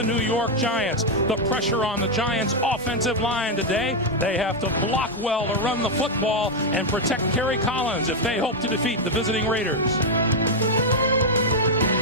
the New York Giants. The pressure on the Giants' offensive line today. They have to block well to run the football and protect Kerry Collins if they hope to defeat the visiting Raiders.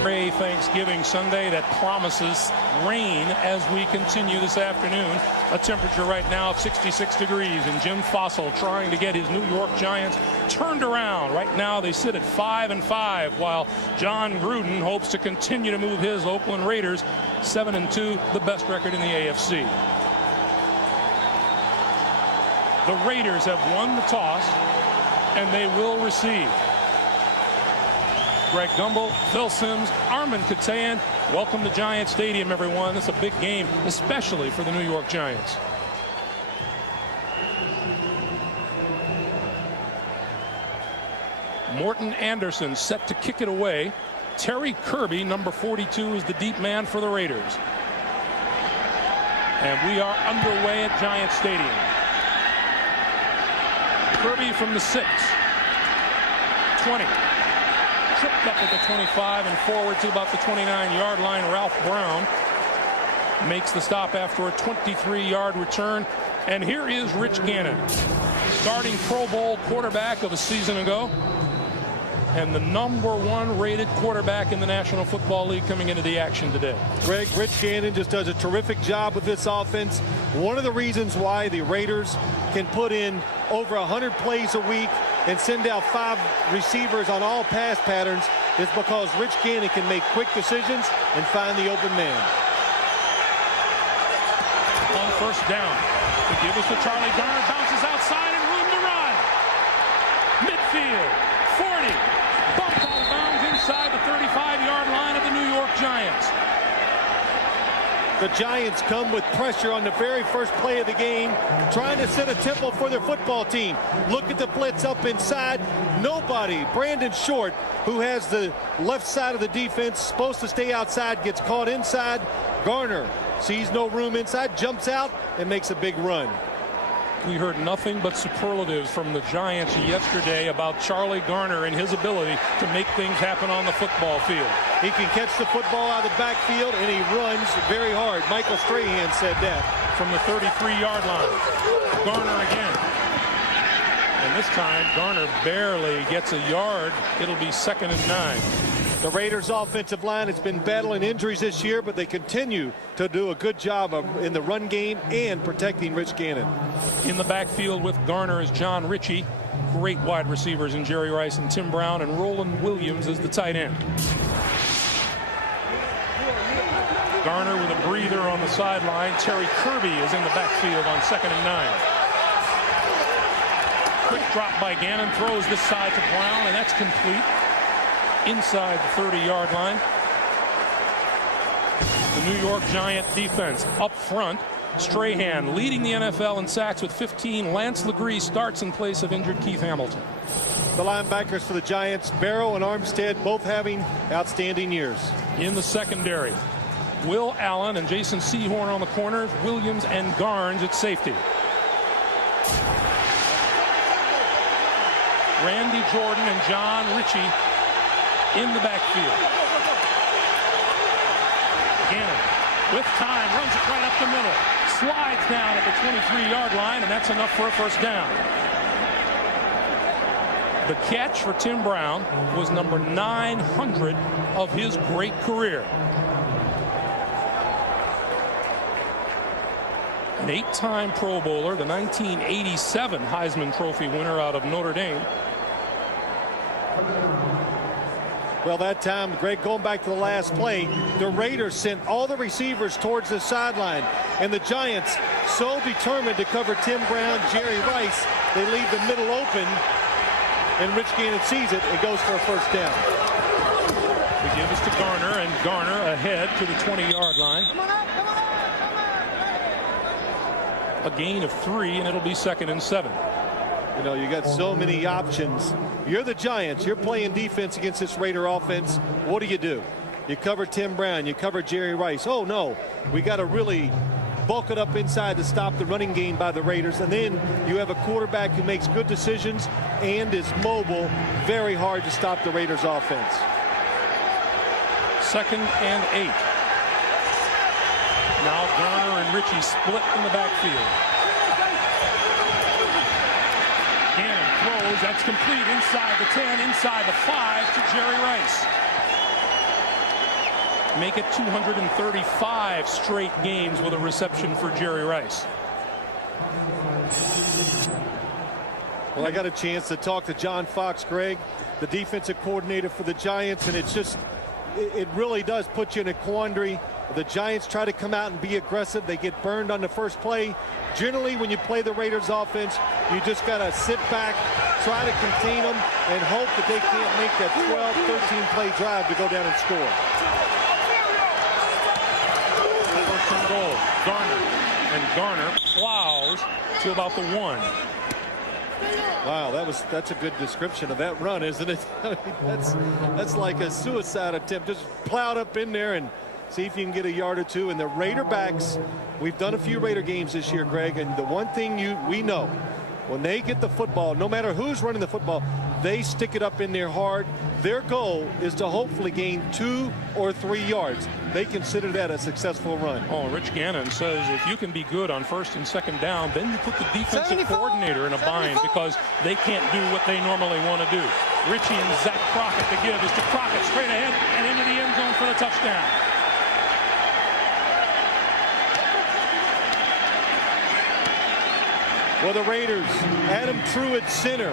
Thanksgiving Sunday that promises rain as we continue this afternoon. A temperature right now of 66 degrees, and Jim Fossil trying to get his New York Giants turned around. Right now they sit at 5-5, while John Gruden hopes to continue to move his Oakland Raiders 7-2, the best record in the AFC. The Raiders have won the toss, and they will receive. Greg Gumbel, Phil Simms, Armin Katayan. Welcome to Giant Stadium, everyone. It's a big game, especially for the New York Giants. Morton Anderson set to kick it away. Terry Kirby, number 42, is the deep man for the Raiders. And we are underway at Giant Stadium. Kirby from the 6. 20. Tripped up at the 25 and forward to about the 29-yard line. Ralph Brown makes the stop after a 23-yard return. And here is Rich Gannon, starting Pro Bowl quarterback of a season ago, and the #1 rated quarterback in the National Football League coming into the action today. Greg, Rich Gannon just does a terrific job with this offense. One of the reasons why the Raiders can put in over 100 plays a week and send out 5 receivers on all pass patterns is because Rich Gannon can make quick decisions and find the open man. On first down, the give us to Charlie Garner, bounces outside and room to run. Midfield, 40, bumped out of bounds inside the 35-yard line of the New York Giants. The Giants come with pressure on the very first play of the game, trying to set a tempo for their football team. Look at the blitz up inside. Nobody, Brandon Short, who has the left side of the defense, supposed to stay outside, gets caught inside. Garner sees no room inside, jumps out, and makes a big run. We heard nothing but superlatives from the Giants yesterday about Charlie Garner and his ability to make things happen on the football field. He can catch the football out of the backfield, and he runs very hard. Michael Strahan said that. From the 33-yard line. Garner again. And this time, Garner barely gets a yard. It'll be 2nd and 9. The Raiders' offensive line has been battling injuries this year, but they continue to do a good job in the run game and protecting Rich Gannon. In the backfield with Garner is John Ritchie. Great wide receivers in Jerry Rice and Tim Brown, and Roland Williams is the tight end. Garner with a breather on the sideline. Terry Kirby is in the backfield on 2nd and 9. Quick drop by Gannon, throws this side to Brown, and that's complete. Inside the 30-yard line. The New York Giant defense up front. Strahan leading the NFL in sacks with 15. Lance Legree starts in place of injured Keith Hamilton. The linebackers for the Giants, Barrow and Armstead, both having outstanding years. In the secondary, Will Allen and Jason Sehorn on the corners, Williams and Garnes at safety. Randy Jordan and John Ritchie in the backfield. Gannon with time, runs it right up the middle, slides down at the 23-yard line, and that's enough for a first down. The catch for Tim Brown was number 900 of his great career. An 8-time Pro Bowler, the 1987 Heisman Trophy winner out of Notre Dame. Well, that time, Greg, going back to the last play, the Raiders sent all the receivers towards the sideline, and the Giants, so determined to cover Tim Brown, Jerry Rice, they leave the middle open, and Rich Gannon sees it and goes for a first down. We give this to Garner, and Garner ahead to the 20-yard line. A gain of 3, and it'll be 2nd and 7. You know, you got so many options. You're the Giants. You're playing defense against this Raider offense. What do? You cover Tim Brown. You cover Jerry Rice. Oh, no. We got to really bulk it up inside to stop the running game by the Raiders. And then you have a quarterback who makes good decisions and is mobile. Very hard to stop the Raiders offense. 2nd and 8. Now Garner and Ritchie split in the backfield. Gannon throws. That's complete inside the 10, inside the 5 to Jerry Rice. Make it 235 straight games with a reception for Jerry Rice. Well, I got a chance to talk to John Fox, Greg, the defensive coordinator for the Giants, and it's just, it really does put you in a quandary. The Giants try to come out and be aggressive. They get burned on the first play. Generally, when you play the Raiders offense, you just got to sit back, try to contain them, and hope that they can't make that 12, 13-play drive to go down and score. First and goal, Garner. And Garner plows to about the 1. Wow, that's a good description of that run, isn't it? I mean, that's like a suicide attempt. Just plowed up in there and see if you can get a yard or two. And the Raider backs, we've done a few Raider games this year, Greg, and the one thing we know, when they get the football, no matter who's running the football, they stick it up in there hard. Their goal is to hopefully gain 2 or 3 yards. They consider that a successful run. Oh, Rich Gannon says if you can be good on first and second down, then you put the defensive coordinator in a bind because they can't do what they normally want to do. Ritchie and Zach Crockett, the give is to Crockett straight ahead and into the end zone for the touchdown. Well, the Raiders, Adam Truitt center.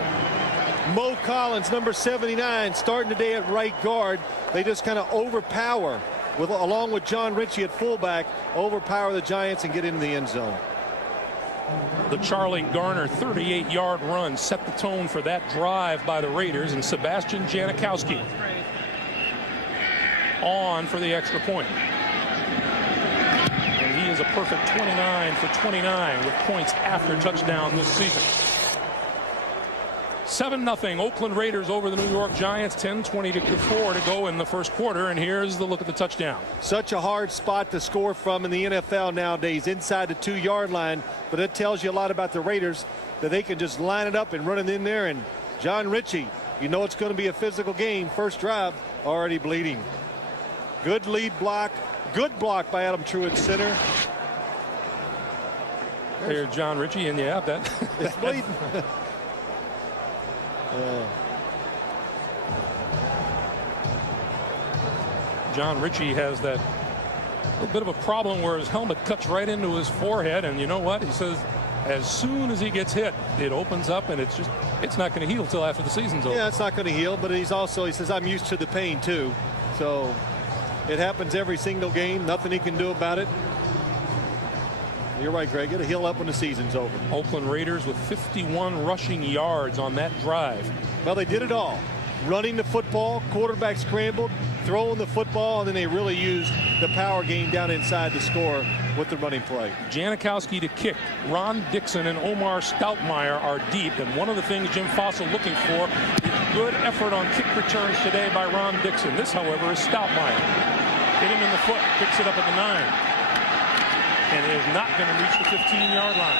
Mo Collins, number 79, starting today at right guard. They just kind of overpower, along with John Ritchie at fullback, overpower the Giants and get into the end zone. The Charlie Garner 38-yard run set the tone for that drive by the Raiders, and Sebastian Janikowski on for the extra point. And he is a perfect 29 for 29 with points after touchdown this season. 7-0 Oakland Raiders over the New York Giants. 10:20 to go in the first quarter, and here's the look at the touchdown. Such a hard spot to score from in the NFL nowadays, inside the 2-yard line, but it tells you a lot about the Raiders, that they can just line it up and run it in there. And John Ritchie, you know it's going to be a physical game. First drive, already bleeding. Good lead block, good block by Adam Truitt center. Here's John Ritchie, and yeah, that it's bleeding. John Ritchie has that little bit of a problem where his helmet cuts right into his forehead, and you know what? He says as soon as he gets hit, it opens up, and it's not going to heal till after the season's over. Yeah, it's not going to heal, but he says I'm used to the pain too. So it happens every single game. Nothing he can do about it. You're right, Greg. It'll heal up when the season's over. Oakland Raiders with 51 rushing yards on that drive. Well, they did it all. Running the football, quarterback scrambled, throwing the football, and then they really used the power game down inside to score with the running play. Janikowski to kick. Ron Dixon and Omar Stoutmeyer are deep, and one of the things Jim Fossil looking for is good effort on kick returns today by Ron Dixon. This, however, is Stoutmeyer. Hit him in the foot, picks it up at the 9. And is not going to reach the 15-yard line.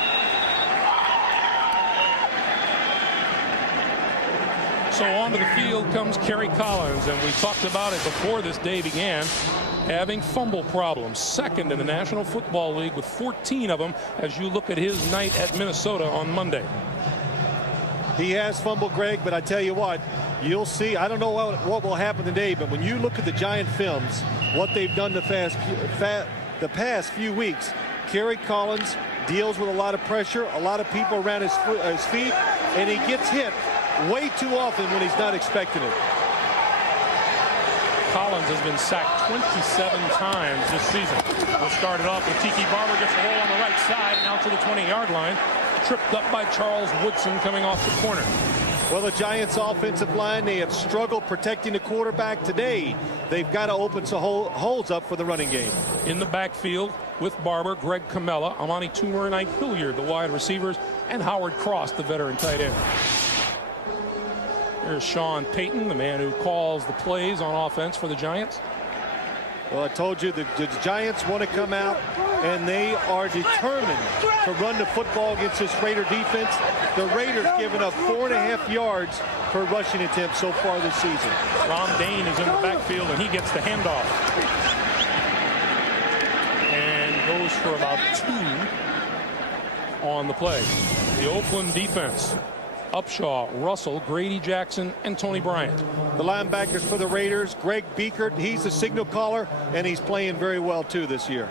So onto the field comes Kerry Collins, and we talked about it before this day began, having fumble problems. Second in the National Football League with 14 of them as you look at his night at Minnesota on Monday. He has fumbled, Greg, but I tell you what, you'll see. I don't know what will happen today, but when you look at the Giant films, what they've done the past few weeks, Kerry Collins deals with a lot of pressure, a lot of people around his feet, and he gets hit way too often when he's not expecting it. Collins has been sacked 27 times this season. We'll start it off with Tiki Barber, gets the hole on the right side, and out to the 20-yard line. Tripped up by Charles Woodson coming off the corner. Well, the Giants' offensive line, they have struggled protecting the quarterback today. They've got to open some holes up for the running game. In the backfield with Barber, Greg Camella, Amani Toomer, and Ike Hilliard, the wide receivers, and Howard Cross, the veteran tight end. Here's Sean Payton, the man who calls the plays on offense for the Giants. Well, I told you the Giants want to come out, and they are determined to run the football against this Raider defense. The Raiders giving up 4.5 yards per rushing attempt so far this season. Ron Dane is in the backfield, and he gets the handoff. And goes for about 2 on the play. The Oakland defense: Upshaw, Russell, Grady Jackson, and Tony Bryant. The linebackers for the Raiders: Greg Beekert, he's the signal caller, and he's playing very well too this year.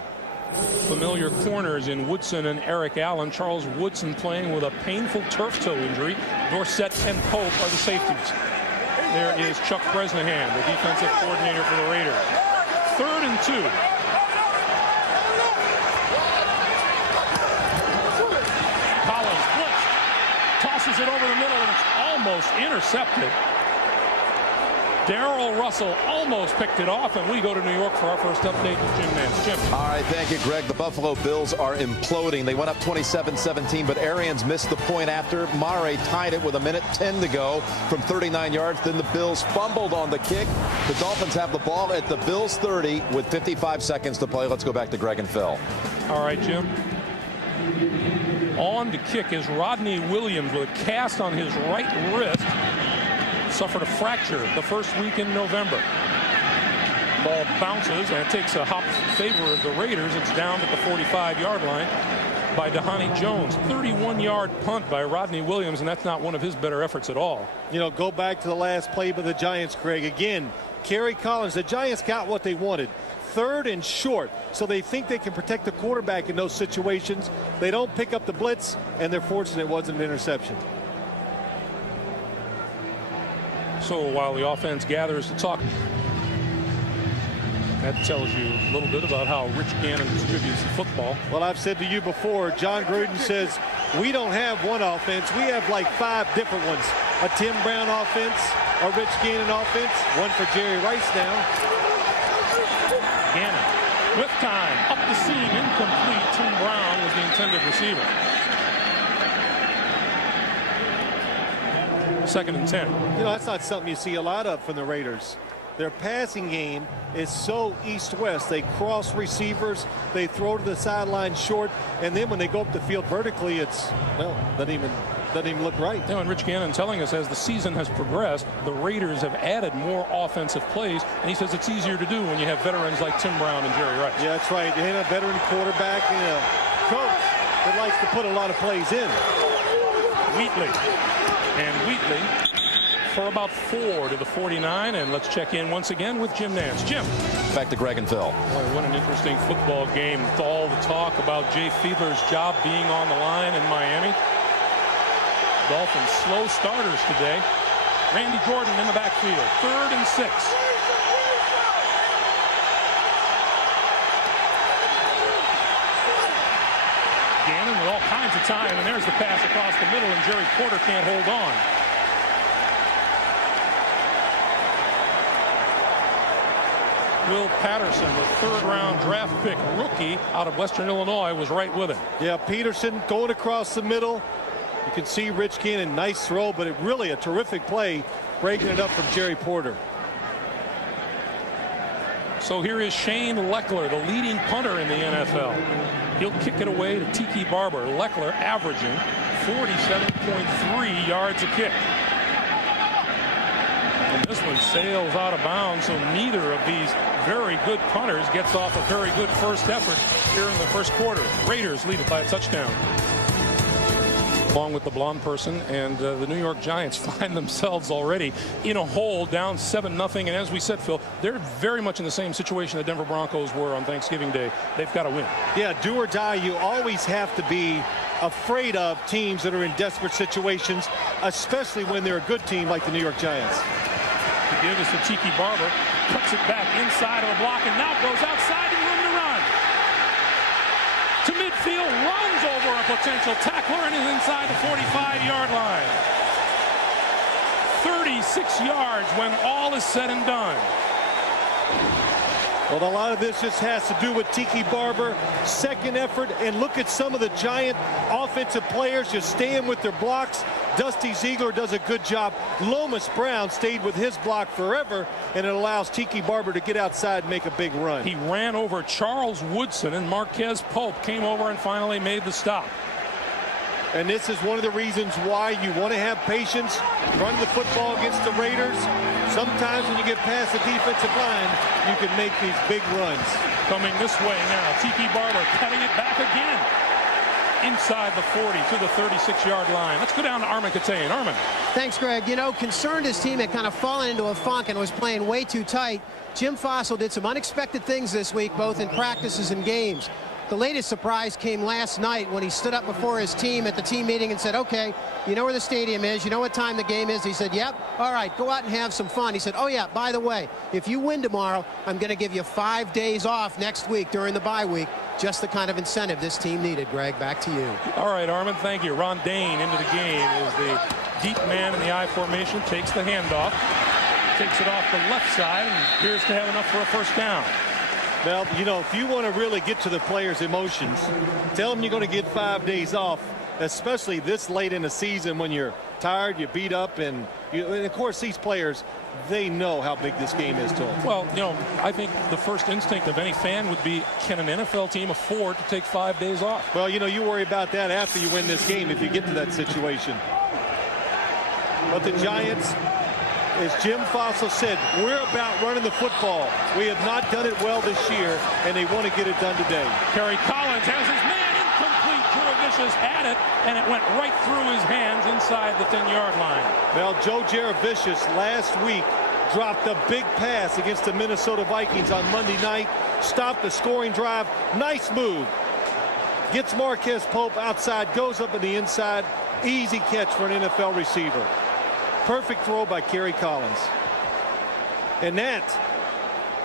Familiar corners in Woodson and Eric Allen. Charles Woodson playing with a painful turf toe injury. Dorsett and Pope are the safeties. There is Chuck Bresnahan, the defensive coordinator for the Raiders. 3rd and 2. Collins blitzed, tosses it over the middle, and it's almost intercepted. Darrell Russell almost picked it off, and we go to New York for our first update with Jim Nance. Jim. All right, thank you, Greg. The Buffalo Bills are imploding. They went up 27-17, but Arians missed the point after. Mare tied it with 1:10 to go from 39 yards. Then the Bills fumbled on the kick. The Dolphins have the ball at the Bills' 30 with 55 seconds to play. Let's go back to Greg and Phil. All right, Jim. On to kick is Rodney Williams with a cast on his right wrist. Suffered a fracture the first week in November. Ball bounces and it takes a hop in favor of the Raiders. It's down at the 45-yard line by Dhani Jones. 31-yard punt by Rodney Williams, and that's not one of his better efforts at all. You know, go back to the last play by the Giants, Craig. Again, Kerry Collins, the Giants got what they wanted. 3rd and short, so they think they can protect the quarterback in those situations. They don't pick up the blitz, and they're fortunate it wasn't an interception. So while the offense gathers to talk, that tells you a little bit about how Rich Gannon distributes the football. Well, I've said to you before, John Gruden says we don't have one offense. We have like 5 different ones. A Tim Brown offense, a Rich Gannon offense, one for Jerry Rice now. Gannon with time, up the seam, incomplete. Tim Brown was the intended receiver. 2nd and 10. You know, that's not something you see a lot of from the Raiders. Their passing game is so east-west. They cross receivers, they throw to the sideline short, and then when they go up the field vertically, it's, well, doesn't even look right. You know, and Rich Gannon telling us as the season has progressed, the Raiders have added more offensive plays, and he says it's easier to do when you have veterans like Tim Brown and Jerry Rice. Yeah, that's right. And a veteran quarterback and a coach that likes to put a lot of plays in. Wheatley. And Wheatley for about 4 to the 49. And let's check in once again with Jim Nance. Jim. Back to Greg and Phil. Boy, what an interesting football game with all the talk about Jay Fiedler's job being on the line in Miami. Dolphins slow starters today. Randy Jordan in the backfield. 3rd and 6. Gannon with all kinds of time, and there's the pass across the middle, and Jerry Porter can't hold on. Will Patterson, the 3rd-round draft pick rookie out of Western Illinois, was right with him. Yeah, Peterson going across the middle. You can see Rich Gannon, nice throw, but it really a terrific play, breaking it up from Jerry Porter. So here is Shane Leckler, the leading punter in the NFL. He'll kick it away to Tiki Barber. Leckler averaging 47.3 yards a kick. And this one sails out of bounds, so neither of these very good punters gets off a very good first effort here in the first quarter. Raiders lead it by a touchdown. Along with the blonde person, and the New York Giants find themselves already in a hole, down 7-0. And as we said, Phil, they're very much in the same situation the Denver Broncos were on Thanksgiving Day. They've got to win. Yeah, do or die. You always have to be afraid of teams that are in desperate situations, especially when they're a good team like the New York Giants. To give us to Tiki Barber, cuts it back inside of the block, and now goes outside and room to run. To midfield, runs over a potential tackler, and is inside the 45-yard line. 36 yards when all is said and done. Well, a lot of this just has to do with Tiki Barber, second effort, and look at some of the Giant offensive players just staying with their blocks. Dusty Ziegler does a good job. Lomas Brown stayed with his block forever, and it allows Tiki Barber to get outside and make a big run. He ran over Charles Woodson, and Marquez Pope came over and finally made the stop. And this is one of the reasons why you want to have patience running the football against the Raiders. Sometimes when you get past the defensive line, you can make these big runs. Coming this way now, Tiki Barber cutting it back again. Inside the 40 to the 36-yard line. Let's go down to Armin Katane. Armin. Thanks, Greg. You know, concerned his team had kind of fallen into a funk and was playing way too tight. Jim Fossil did some unexpected things this week, both in practices and games. The latest surprise came last night when he stood up before his team at the team meeting and said, okay, you know where the stadium is, you know what time the game is. He said, yep, all right, go out and have some fun. He said, oh yeah, by the way, if you win tomorrow, I'm going to give you 5 days off next week during the bye week. Just the kind of incentive this team needed. Greg, back to you. All right, Armin, thank you. Ron Dane into the game is the deep man in the I formation, takes the handoff, takes it off the left side, and appears to have enough for a first down. Well, you know, if you want to really get to the players' emotions, tell them you're going to get 5 days off, especially this late in the season when you're tired, you're beat up, and of course these players, they know how big this game is to them. Well, you know, I think the first instinct of any fan would be, can an NFL team afford to take 5 days off? Well, you know, you worry about that after you win this game if you get to that situation. But the Giants, as Jim Fossil said, we're about running the football. We have not done it well this year, and they want to get it done today. Kerry Collins has his man incomplete. Juravicius had it, and it went right through his hands inside the 10-yard line. Well, Joe Juravicius last week dropped a big pass against the Minnesota Vikings on Monday night, stopped the scoring drive. Nice move. Gets Marquez Pope outside, goes up in the inside. Easy catch for an NFL receiver. Perfect throw by Kerry Collins. And that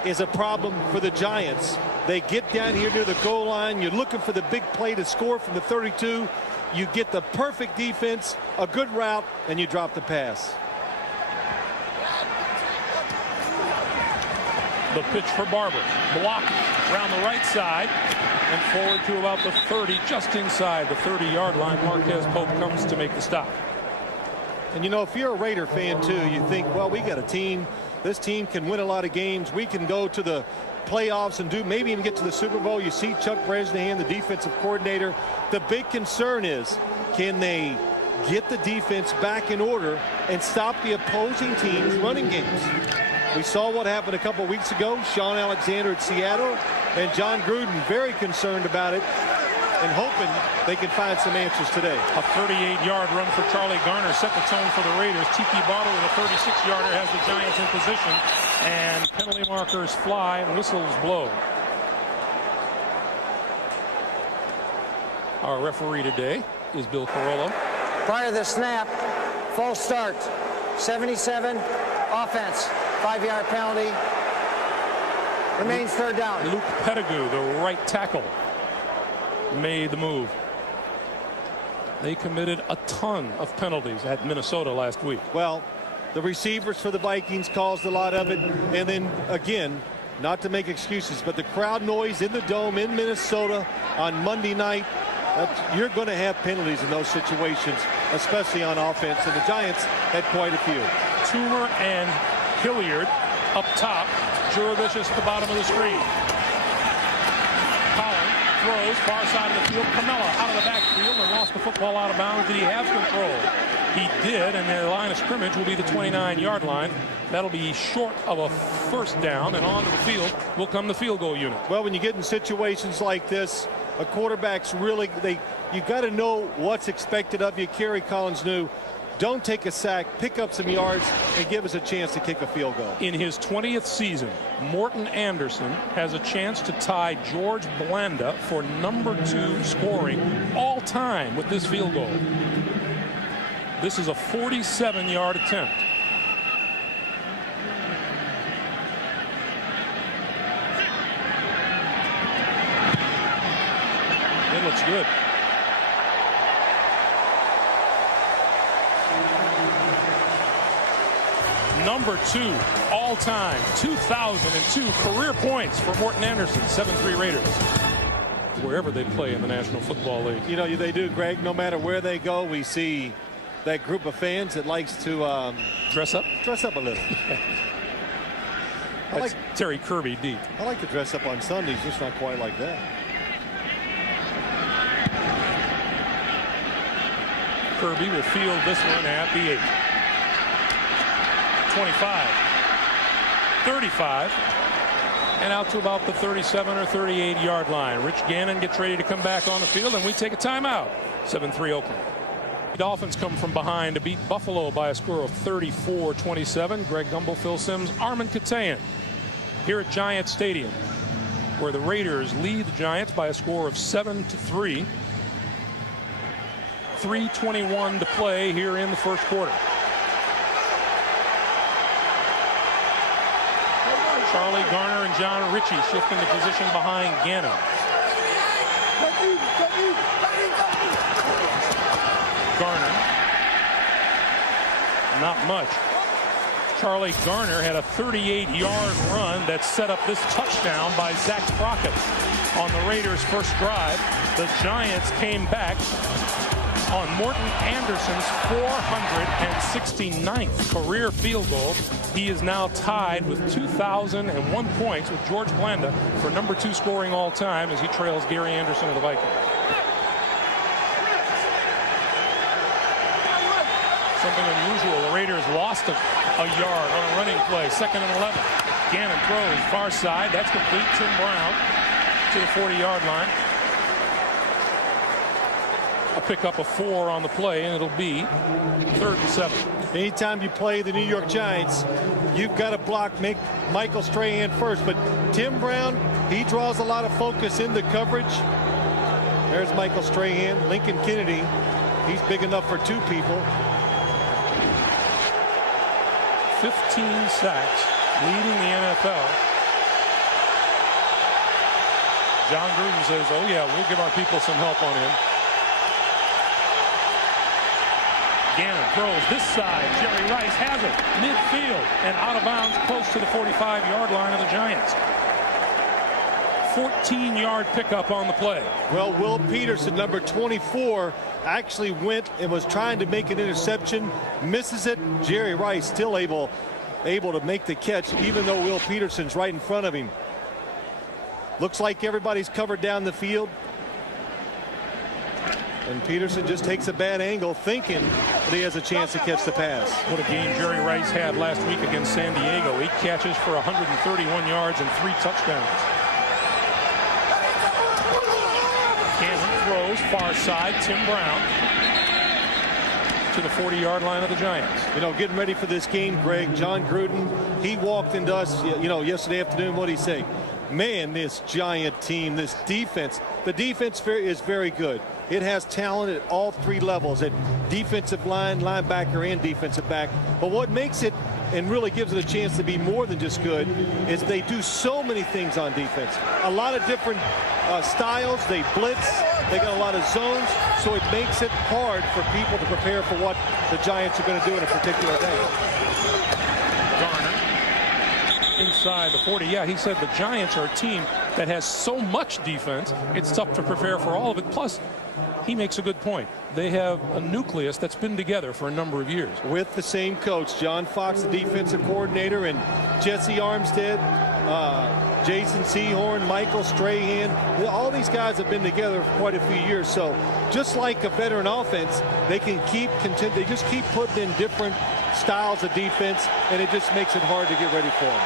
is a problem for the Giants. They get down here near the goal line. You're looking for the big play to score from the 32. You get the perfect defense, a good route, and you drop the pass. The pitch for Barber. Blocked around the right side and forward to about the 30, just inside the 30-yard line. Marquez Pope comes to make the stop. And, you know, if you're a Raider fan, too, you think, well, we got a team. This team can win a lot of games. We can go to the playoffs and maybe even get to the Super Bowl. You see Chuck Bresnahan, the defensive coordinator. The big concern is, can they get the defense back in order and stop the opposing team's running games? We saw what happened a couple weeks ago. Sean Alexander at Seattle, and John Gruden very concerned about it and hoping they can find some answers today. A 38-yard run for Charlie Garner set the tone for the Raiders. Tiki Barber with a 36-yarder has the Giants in position, and penalty markers fly and whistles blow. Our referee today is Bill Carollo. Prior to the snap, false start, 77, offense, 5-yard penalty, remains third down. Luke Pettigrew, the right tackle, made the move. They committed a ton of penalties at Minnesota last week. Well, the receivers for the Vikings caused a lot of it. And then, again, not to make excuses, but the crowd noise in the Dome in Minnesota on Monday night, you're going to have penalties in those situations, especially on offense. And the Giants had quite a few. Toomer and Hilliard up top. Juravicius at the bottom of the screen. Collins throws far side of the field. Camella out of the backfield and lost the football out of bounds. Did he have control? He did, and the line of scrimmage will be the 29-yard line. That'll be short of a first down, and onto the field will come the field goal unit. Well, when you get in situations like this, a quarterback's really, you got to know what's expected of you. Kerry Collins knew, don't take a sack, pick up some yards, and give us a chance to kick a field goal. In his 20th season, Morton Anderson has a chance to tie George Blanda for #2 scoring all time with this field goal. This is a 47-yard attempt. It looks good. #2 all-time, 2002 career points for Morton Anderson, 7-3 Raiders. Wherever they play in the National Football League. You know, they do, Greg. No matter where they go, we see that group of fans that likes to dress up a little. I like Terry Kirby deep. I like to dress up on Sundays, just not quite like that. Kirby will field this one at the 8. 25, 35, and out to about the 37 or 38 yard line. Rich Gannon gets ready to come back on the field, and we take a timeout. 7-3 Oakland. The Dolphins come from behind to beat Buffalo by a score of 34-27. Greg Gumbel, Phil Simms, Armin Katayan here at Giants Stadium, where the Raiders lead the Giants by a score of 7-3. 3:21 to play here in the first quarter. Charlie Garner and John Ritchie shift into position behind Gannon. Garner, not much. Charlie Garner had a 38-yard run that set up this touchdown by Zach Crockett on the Raiders' first drive. The Giants came back on Morton Anderson's 469th career field goal. He is now tied with 2,001 points with George Blanda for number 2 scoring all time as he trails Gary Anderson of the Vikings. Something unusual. The Raiders lost a yard on a running play. 2nd and 11. Gannon throws far side. That's complete. Tim Brown to the 40-yard line. A pickup of 4 on the play, and it'll be 3rd and 7. Anytime you play the New York Giants, you've got to block Michael Strahan first. But Tim Brown, he draws a lot of focus in the coverage. There's Michael Strahan. Lincoln Kennedy, he's big enough for 2 people. 15 sacks, leading the NFL. John Gruden says, oh yeah, we'll give our people some help on him. Gannon throws this side. Jerry Rice has it. Midfield and out of bounds close to the 45-yard line of the Giants. 14-yard pickup on the play. Well, Will Peterson, number 24, actually went and was trying to make an interception. Misses it. Jerry Rice still able to make the catch, even though Will Peterson's right in front of him. Looks like everybody's covered down the field. And Peterson just takes a bad angle, thinking that he has a chance to catch the pass. What a game Jerry Rice had last week against San Diego. 8 catches for 131 yards and 3 touchdowns. Gannon throws far side. Tim Brown to the 40-yard line of the Giants. You know, getting ready for this game, Greg, John Gruden, he walked into us, yesterday afternoon. What did he say? Man, this Giant team, this defense, the defense is very good. It has talent at all 3 levels, at defensive line, linebacker, and defensive back. But what makes it and really gives it a chance to be more than just good is they do so many things on defense. A lot of different styles. They blitz. They got a lot of zones. So it makes it hard for people to prepare for what the Giants are going to do in a particular day. Garner inside the 40. Yeah, he said the Giants are a team that has so much defense, it's tough to prepare for all of it. Plus, he makes a good point. They have a nucleus that's been together for a number of years. With the same coach, John Fox, the defensive coordinator, and Jesse Armstead, Jason Sehorn, Michael Strahan. All these guys have been together for quite a few years. So just like a veteran offense, they can they just keep putting in different styles of defense, and it just makes it hard to get ready for them.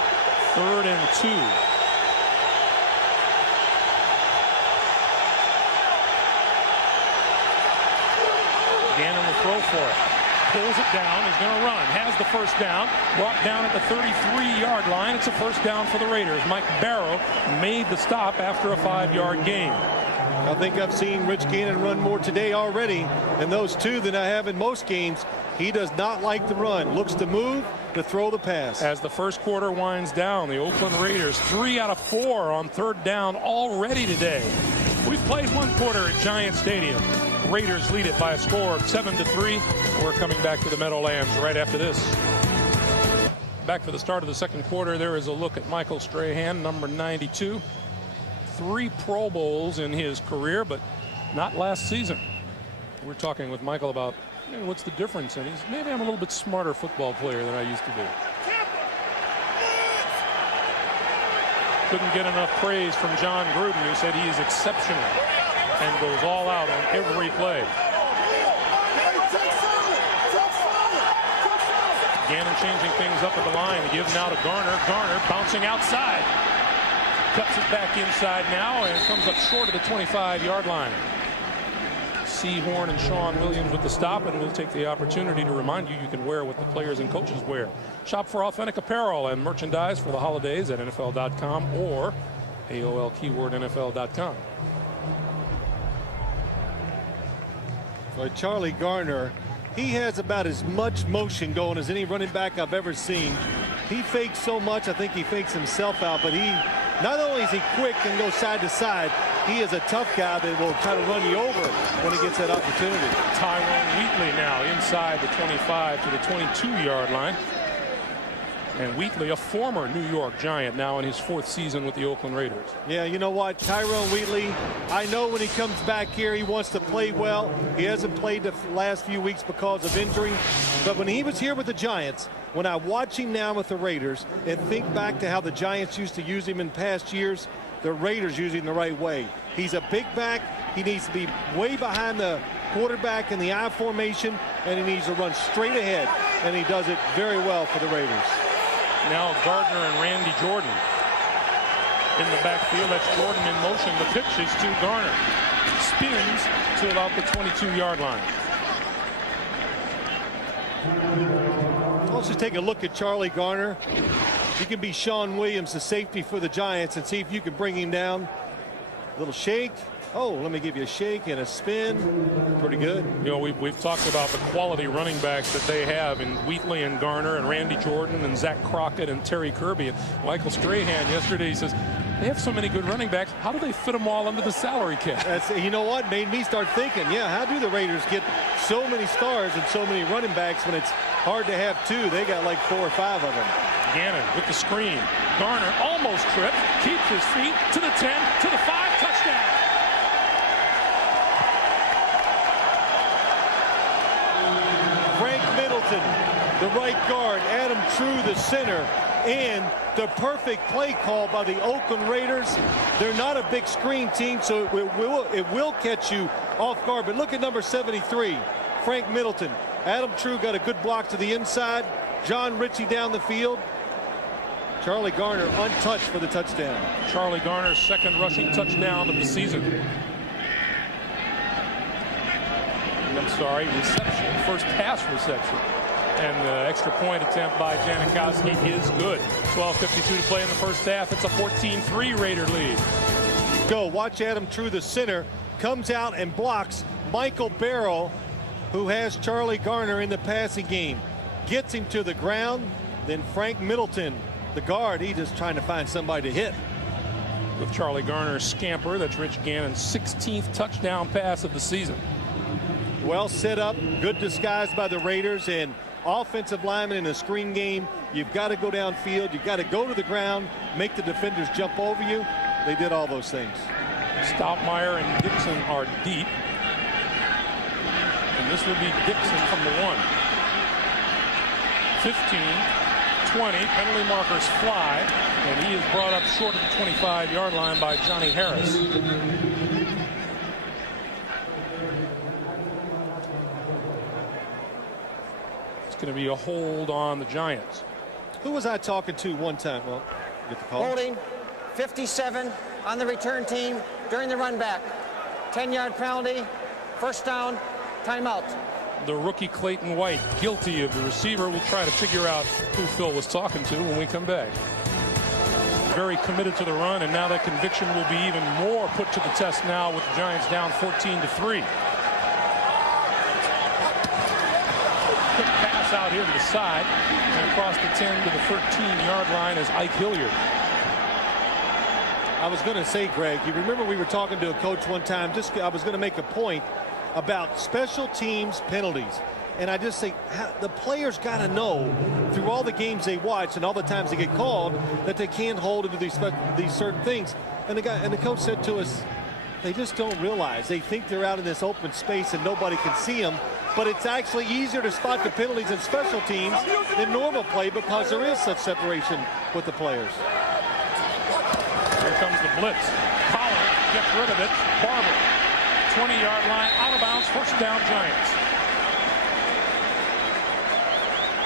3rd and 2. Gannon will throw for it. Pulls it down. He's going to run. Has the first down. Brought down at the 33-yard line. It's a first down for the Raiders. Mike Barrow made the stop after a 5-yard gain. I think I've seen Rich Gannon run more today already in those 2 than I have in most games. He does not like the run. Looks to move, to throw the pass. As the first quarter winds down, the Oakland Raiders 3 out of 4 on 3rd down already today. We've played 1 quarter at Giant Stadium. Raiders lead it by a score of 7-3. We're coming back to the Meadowlands right after this. Back for the start of the second quarter, there is a look at Michael Strahan, number 92. 3 Pro Bowls in his career, but not last season. We're talking with Michael about what's the difference, and maybe I'm a little bit smarter football player than I used to be. Couldn't get enough praise from John Gruden, who said he is exceptional and goes all out on every play. Gannon changing things up at the line. They give now to Garner. Garner bouncing outside. Cuts it back inside now and comes up short of the 25-yard line. Seahorn and Sean Williams with the stop, and we'll take the opportunity to remind you can wear what the players and coaches wear. Shop for authentic apparel and merchandise for the holidays at NFL.com or AOL keyword NFL.com. For Charlie Garner, he has about as much motion going as any running back I've ever seen. He fakes so much, I think he fakes himself out, but he not only is he quick and goes side to side, he is a tough guy that will try to run you over when he gets that opportunity. Tyrone Wheatley now inside the 25 to the 22-yard line. And Wheatley, a former New York Giant, now in his 4th season with the Oakland Raiders. Yeah, you know what? Tyrone Wheatley, I know when he comes back here, he wants to play well. He hasn't played the last few weeks because of injury. But when he was here with the Giants, when I watch him now with the Raiders and think back to how the Giants used to use him in past years, the Raiders use him the right way. He's a big back. He needs to be way behind the quarterback in the I formation, and he needs to run straight ahead, and he does it very well for the Raiders. Now Gardner and Randy Jordan in the backfield. That's Jordan in motion. The pitch is to Garner. Spins to about the 22-yard line. Let's just take a look at Charlie Garner. You can be Sean Williams, the safety for the Giants, and see if you can bring him down. A little shake. Oh, let me give you a shake and a spin. Pretty good. You know, we've talked about the quality running backs that they have in Wheatley and Garner and Randy Jordan and Zach Crockett and Terry Kirby. And Michael Strahan yesterday, he says, they have so many good running backs. How do they fit them all under the salary cap? That's, you know what, made me start thinking, yeah, how do the Raiders get so many stars and so many running backs when it's hard to have 2? They got like 4 or 5 of them. Gannon with the screen. Garner almost tripped, keeps his feet to the 10, to the 5, touchdown. Frank Middleton, the right guard, Adam True, the center, and the perfect play call by the Oakland Raiders. They're not a big screen team, so it will catch you off guard. But look at number 73, Frank Middleton. Adam True got a good block to the inside. John Ritchie down the field. Charlie Garner untouched for the touchdown. Charlie Garner's 2nd rushing touchdown of the season. I'm sorry, reception, 1st pass reception. And the extra point attempt by Janikowski is good. 12:52 to play in the 1st half. It's a 14-3 Raider lead. Go, watch Adam True, the center, comes out and blocks Michael Barrow, who has Charlie Garner in the passing game. Gets him to the ground. Then Frank Middleton, the guard, he's just trying to find somebody to hit. With Charlie Garner's scamper, that's Rich Gannon's 16th touchdown pass of the season. Well set up, good disguise by the Raiders, and offensive linemen in a screen game, you've got to go downfield, you've got to go to the ground, make the defenders jump over you. They did all those things. Stoutmeyer and Dixon are deep. And this would be Dixon from the 1. 15, 20, penalty markers fly, and he is brought up short of the 25-yard line by Johnny Harris. Going to be a hold on the Giants. Who was I talking to one time? Well, get the call. Holding 57 on the return team during the run back. 10-yard penalty, 1st down, timeout. The rookie Clayton White guilty of the receiver. We'll try to figure out who Phil was talking to when we come back. Very committed to the run, and now that conviction will be even more put to the test now with the Giants down 14-3. Quick pass out here to the side, and across the 10 to the 13-yard line is Ike Hilliard. I was going to say, Greg, you remember we were talking to a coach one time, I was going to make a point about special teams penalties. And I just say the players got to know through all the games they watch and all the times they get called that they can't hold into these certain things. And the coach said to us, they just don't realize. They think they're out in this open space and nobody can see them. But it's actually easier to spot the penalties in special teams than normal play because there is such separation with the players. Here comes the blitz. Pollard gets rid of it. Barber, 20-yard line, out of bounds, 1st down Giants.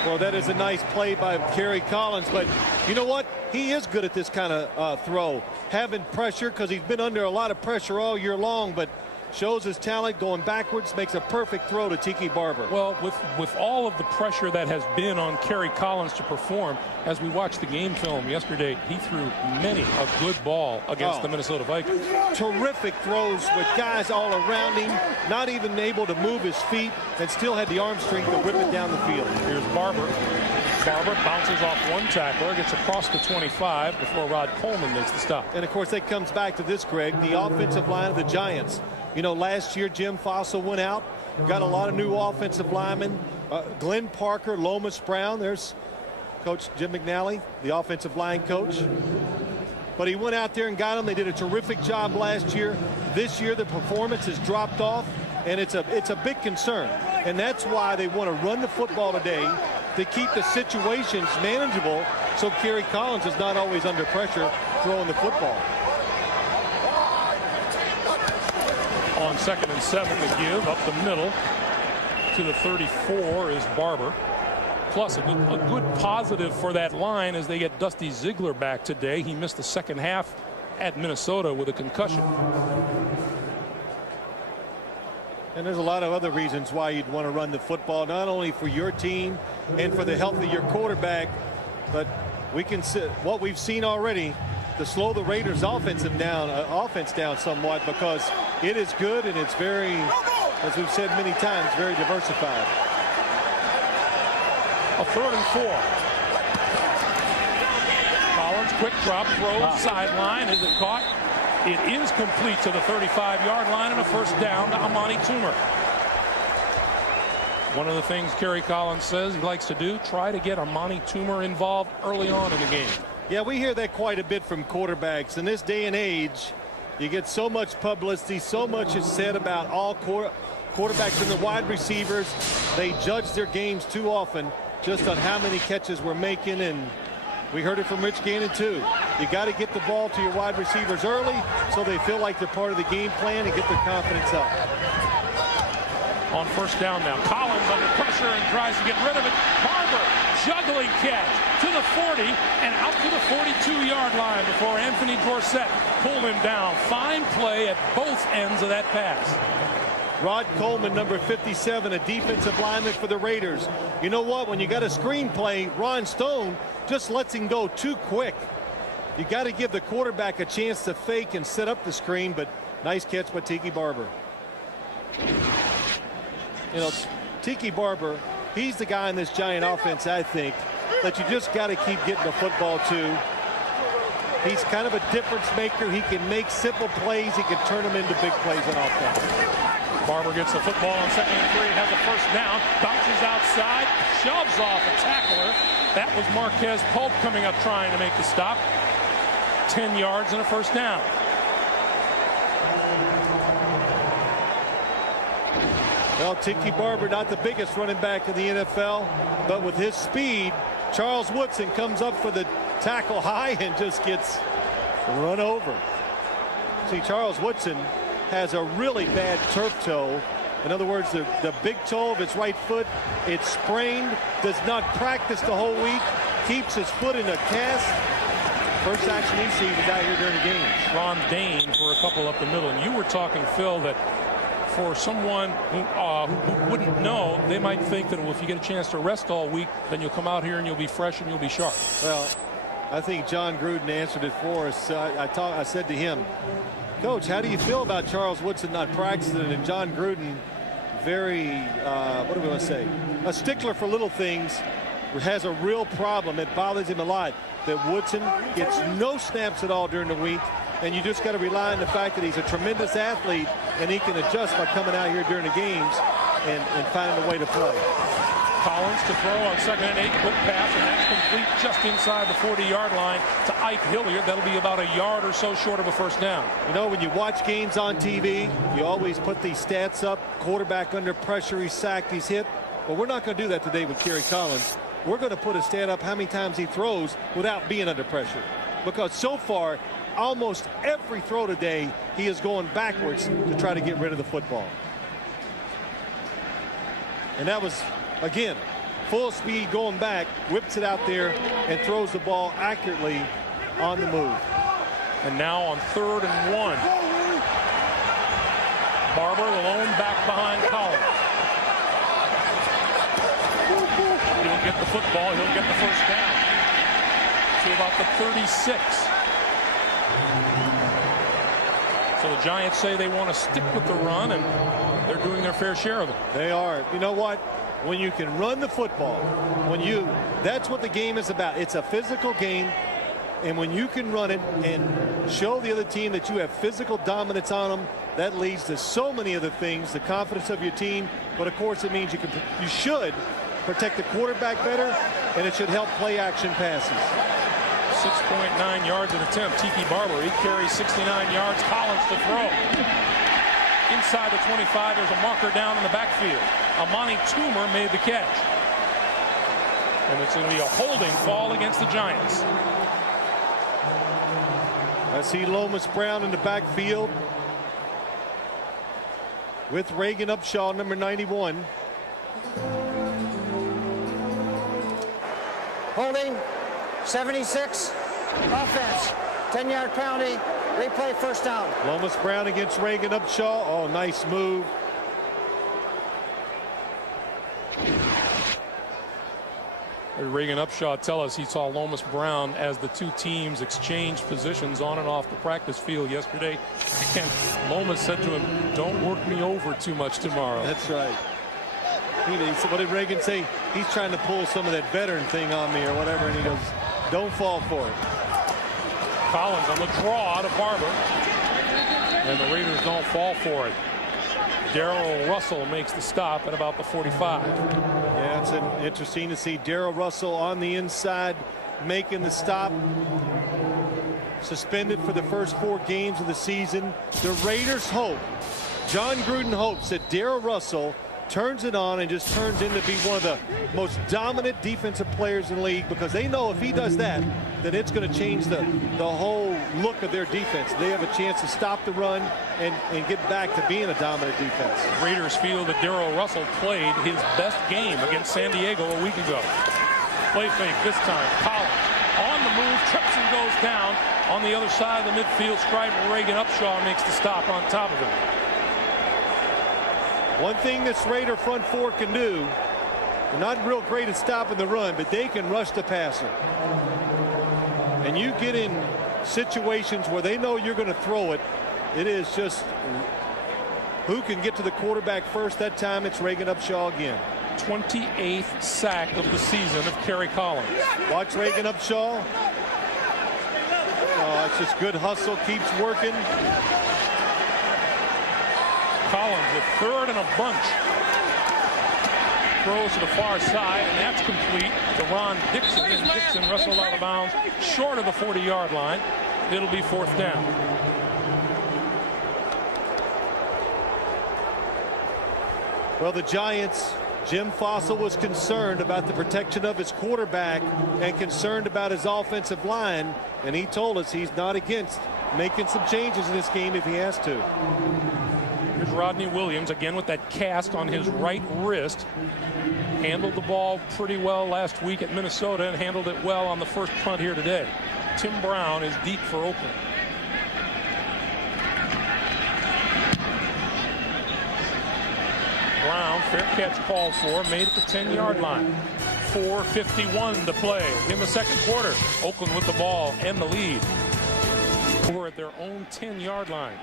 Well, that is a nice play by Kerry Collins, but you know what? He is good at this kind of throw. Having pressure, because he's been under a lot of pressure all year long, but shows his talent going backwards, makes a perfect throw to Tiki Barber. Well, with all of the pressure that has been on Kerry Collins to perform, as we watched the game film yesterday, he threw many a good ball against the Minnesota Vikings. Terrific throws with guys all around him, not even able to move his feet, and still had the arm strength to rip it down the field. Here's Barber. Barber bounces off one tackler, gets across the 25 before Rod Coleman makes the stop. And of course, that comes back to this, Greg, the offensive line of the Giants. You know, last year Jim Fossil went out, got a lot of new offensive linemen. Glenn Parker, Lomas Brown. There's Coach Jim McNally, the offensive line coach. But he went out there and got them. They did a terrific job last year. This year the performance has dropped off, and it's a big concern. And that's why they want to run the football today to keep the situations manageable, so Kerry Collins is not always under pressure throwing the football. On 2nd and 7, the give up the middle to the 34 is Barber. Plus a good positive for that line as they get Dusty Ziegler back today. He missed the second half at Minnesota with a concussion. And there's a lot of other reasons why you'd want to run the football, not only for your team and for the health of your quarterback, but we can see what we've seen already to slow the Raiders offense down somewhat, because it is good and it's very, as we've said many times, very diversified. A 3rd and 4. Collins, quick drop, throws, sideline. Is it caught? It is complete to the 35-yard line, and a first down to Amani Toomer. One of the things Kerry Collins says he likes to do, try to get Amani Toomer involved early on in the game. Yeah, we hear that quite a bit from quarterbacks. In this day and age, you get so much publicity, so much is said about all quarterbacks and the wide receivers. They judge their games too often just on how many catches we're making, and we heard it from Rich Gannon too. You got to get the ball to your wide receivers early so they feel like they're part of the game plan and get their confidence up. On first down now, Collins under pressure and tries to get rid of it. Barber, juggling catch to the 40 and out to the 42-yard line before Anthony Dorsett pulled him down. Fine play at both ends of that pass. Rod Coleman, number 57, a defensive lineman for the Raiders. You know what? When you got a screenplay, Ron Stone just lets him go too quick. You got to give the quarterback a chance to fake and set up the screen, but nice catch by Tiki Barber. You know, Tiki Barber, he's the guy in this Giant offense, I think, that you just got to keep getting the football to. He's kind of a difference maker. He can make simple plays. He can turn them into big plays on offense. Barber gets the football on 2nd and 3, has a first down, bounces outside, shoves off a tackler. That was Marquez Pope coming up trying to make the stop. 10 yards and a first down. Well, Tiki Barber, not the biggest running back in the NFL, but with his speed, Charles Woodson comes up for the tackle high and just gets run over. See, Charles Woodson has a really bad turf toe. In other words, the big toe of his right foot, it's sprained, does not practice the whole week, keeps his foot in a cast. First action he sees is out here during the game. Ron Dane for a couple up the middle. And you were talking, Phil, that for someone who wouldn't know, they might think that, well, if you get a chance to rest all week, then you'll come out here and you'll be fresh and you'll be sharp. Well, I think John Gruden answered it for us. I said to him, Coach, how do you feel about Charles Woodson not practicing? And John Gruden, very, what do we want to say, a stickler for little things, has a real problem. It bothers him a lot that Woodson gets no snaps at all during the week, and you just got to rely on the fact that he's a tremendous athlete and he can adjust by coming out here during the games and finding a way to play. Collins to throw on 2nd and 8, quick pass, and that's complete just inside the 40-yard line to Ike Hilliard. That'll be about a yard or so short of a first down. You know, when you watch games on TV, you always put these stats up. Quarterback under pressure, he's sacked, he's hit. Well, we're not going to do that today with Kerry Collins. We're going to put a stat up how many times he throws without being under pressure. Because so far, almost every throw today, he is going backwards to try to get rid of the football. And that was, again, full speed going back, whips it out there, and throws the ball accurately on the move. And now on 3rd and 1. Barber alone back behind Collins. He'll get the football. He'll get the first down to about the 36. So the Giants say they want to stick with the run, and they're doing their fair share of it. They are. You know what? When you can run the football, that's what the game is about. It's a physical game. And when you can run it and show the other team that you have physical dominance on them, that leads to so many other things, the confidence of your team. But of course, it means you should protect the quarterback better, and it should help play action passes. 6.9 yards an attempt. Tiki Barber, he carries 69 yards. Collins to throw. Inside the 25, there's a marker down in the backfield. Amani Toomer made the catch. And it's going to be a holding call against the Giants. I see Lomas Brown in the backfield with Reagan Upshaw, number 91. Holding, 76, offense, 10-yard penalty, replay, first down. Lomas Brown against Reagan Upshaw. Oh, nice move. Reagan Upshaw tell us he saw Lomas Brown as the two teams exchanged positions on and off the practice field yesterday. And Lomas said to him, "Don't work me over too much tomorrow." That's right. What did Reagan say? He's trying to pull some of that veteran thing on me or whatever, and he goes, "Don't fall for it." Collins on the draw out of Barber. And the Raiders don't fall for it. Darrell Russell makes the stop at about the 45. Yeah, it's interesting to see Darrell Russell on the inside making the stop. Suspended for the first 4 games of the season. The Raiders hope, John Gruden hopes, that Darrell Russell turns it on and just turns into be one of the most dominant defensive players in the league, because they know if he does that, then it's going to change the whole look of their defense. They have a chance to stop the run and get back to being a dominant defense. Raiders feel that Darrell Russell played his best game against San Diego a week ago. Play fake this time. Collins on the move, trips and goes down on the other side of the midfield stripe. Reagan Upshaw makes the stop on top of him. One thing this Raider front four can do, they're not real great at stopping the run, but they can rush the passer. And you get in situations where they know you're going to throw it, it is just who can get to the quarterback first. That time it's Reagan Upshaw again. 28th sack of the season of Kerry Collins. Watch Reagan Upshaw. Oh, it's just good hustle, keeps working. Collins with 3rd and a bunch. Throws to the far side, and that's complete to Ron Dixon. And Dixon wrestled out of bounds short of the 40-yard line. It'll be 4th down. Well, the Giants, Jim Fossil was concerned about the protection of his quarterback and concerned about his offensive line, and he told us he's not against making some changes in this game if he has to. Here's Rodney Williams again with that cast on his right wrist. Handled the ball pretty well last week at Minnesota and handled it well on the first punt here today. Tim Brown is deep for Oakland. Brown, fair catch called for, made it the 10-yard line. 4:51 to play in the second quarter. Oakland with the ball and the lead. Over at their own 10-yard line.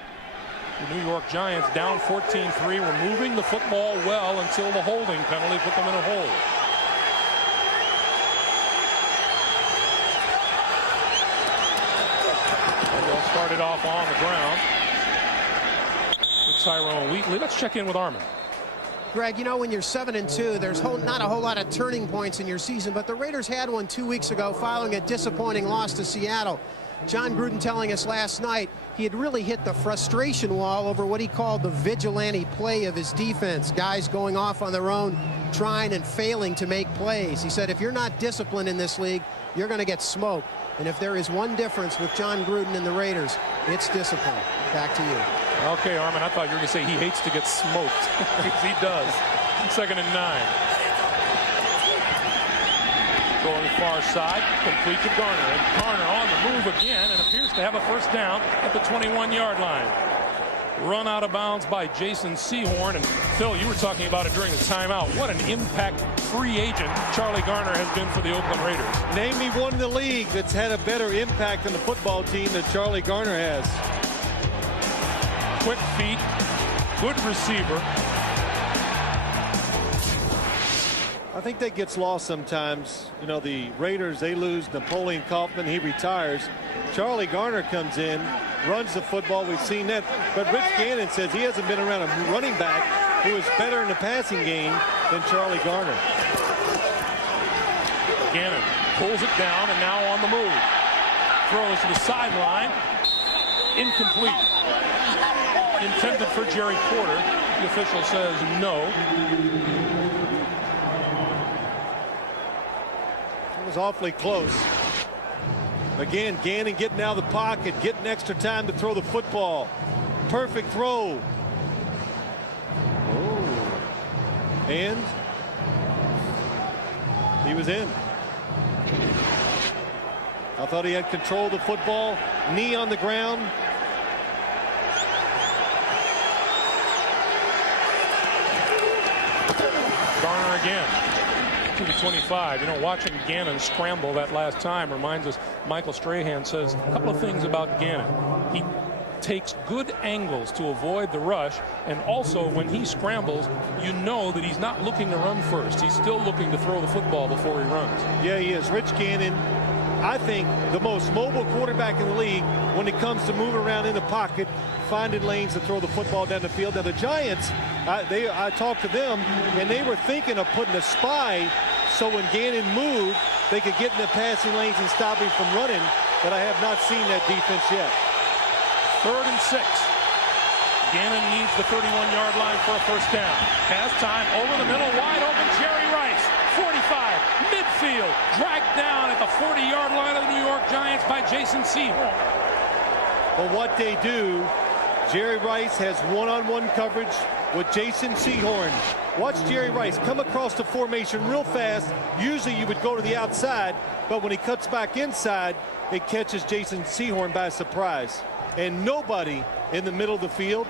The New York Giants down 14-3. Were moving the football well until the holding penalty put them in a hole. They'll start it off on the ground with Tyrone Wheatley. Let's check in with Armin. Greg, you know, when you're 7-2, there's not a whole lot of turning points in your season, but the Raiders had one 2 weeks ago following a disappointing loss to Seattle. John Gruden telling us last night he had really hit the frustration wall over what he called the vigilante play of his defense. Guys going off on their own, trying and failing to make plays. He said if you're not disciplined in this league, you're going to get smoked. And if there is one difference with John Gruden and the Raiders, it's discipline. Back to you. Okay, Armin, I thought you were going to say he hates to get smoked. He does. 2nd and 9. far side, complete to Garner. And Garner on the move again and appears to have a first down at the 21-yard line. Run out of bounds by Jason Sehorn. And Phil, you were talking about it during the timeout. What an impact free agent Charlie Garner has been for the Oakland Raiders. Name me one in the league that's had a better impact on the football team than Charlie Garner has. Quick feet, good receiver. I think that gets lost sometimes. You know, the Raiders, they lose Napoleon Kaufman. He retires. Charlie Garner comes in, runs the football. We've seen that. But Rich Gannon says he hasn't been around a running back who is better in the passing game than Charlie Garner. Gannon pulls it down and now on the move. Throws to the sideline. Incomplete. Intended for Jerry Porter. The official says no. It was awfully close. Again, Gannon getting out of the pocket, getting extra time to throw the football. Perfect throw. Oh. And he was in. I thought he had control of the football. Knee on the ground. Garner again to the 25. You know, watching Gannon scramble that last time reminds us, Michael Strahan says a couple of things about Gannon. He takes good angles to avoid the rush, and also when he scrambles, you know that he's not looking to run first. He's still looking to throw the football before he runs. Yeah, he is. Rich Gannon, I think, the most mobile quarterback in the league when it comes to moving around in the pocket, finding lanes to throw the football down the field. Now, the Giants, I talked to them, and they were thinking of putting a spy so when Gannon moved, they could get in the passing lanes and stop him from running, but I have not seen that defense yet. 3rd and 6. Gannon needs the 31-yard line for a first down. Has time over the middle, wide open, Jerry Rice, 45, midfield, dragged down at the 40-yard line of the New York Giants by Jason Sehorn. But what they do, Jerry Rice has one-on-one coverage with Jason Sehorn. Watch Jerry Rice come across the formation real fast. Usually you would go to the outside, but when he cuts back inside, it catches Jason Sehorn by surprise. And nobody in the middle of the field.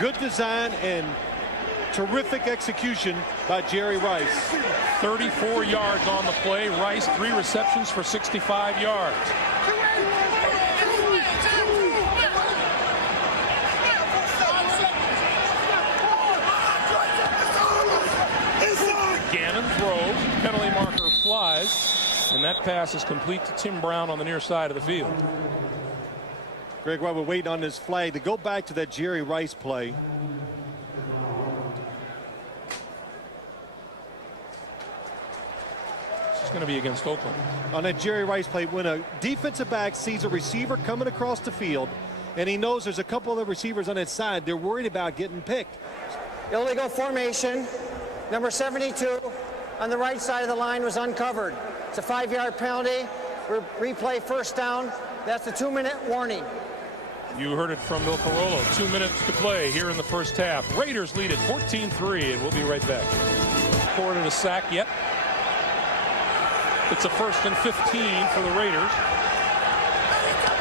Good design and terrific execution by Jerry Rice. 34 yards on the play. Rice, 3 receptions for 65 yards. Gannon throws, penalty marker flies, and that pass is complete to Tim Brown on the near side of the field. Greg, while we're waiting on this flag, to go back to that Jerry Rice play. This is going to be against Oakland. On that Jerry Rice play, when a defensive back sees a receiver coming across the field, and he knows there's a couple other receivers on his side, they're worried about getting picked. Illegal formation. Number 72 on the right side of the line was uncovered. It's a 5-yard penalty. Replay first down. That's a 2-minute warning. You heard it from Bill Carollo. 2 minutes to play here in the first half. Raiders lead it 14-3, and we'll be right back. Recorded a sack yet. It's a 1st and 15 for the Raiders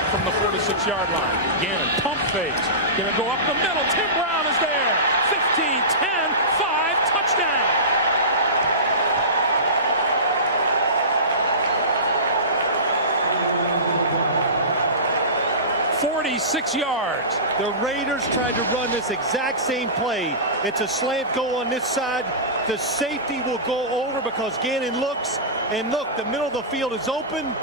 from the 46-yard line. Gannon pump fakes. Gonna go up the middle. Tim Brown is there. 15, 10, 5, touchdown. "46 yards. The Raiders tried to run this exact same play. It's a slant go on this side. The safety will go over because Gannon looks, and look, the middle of the field is open.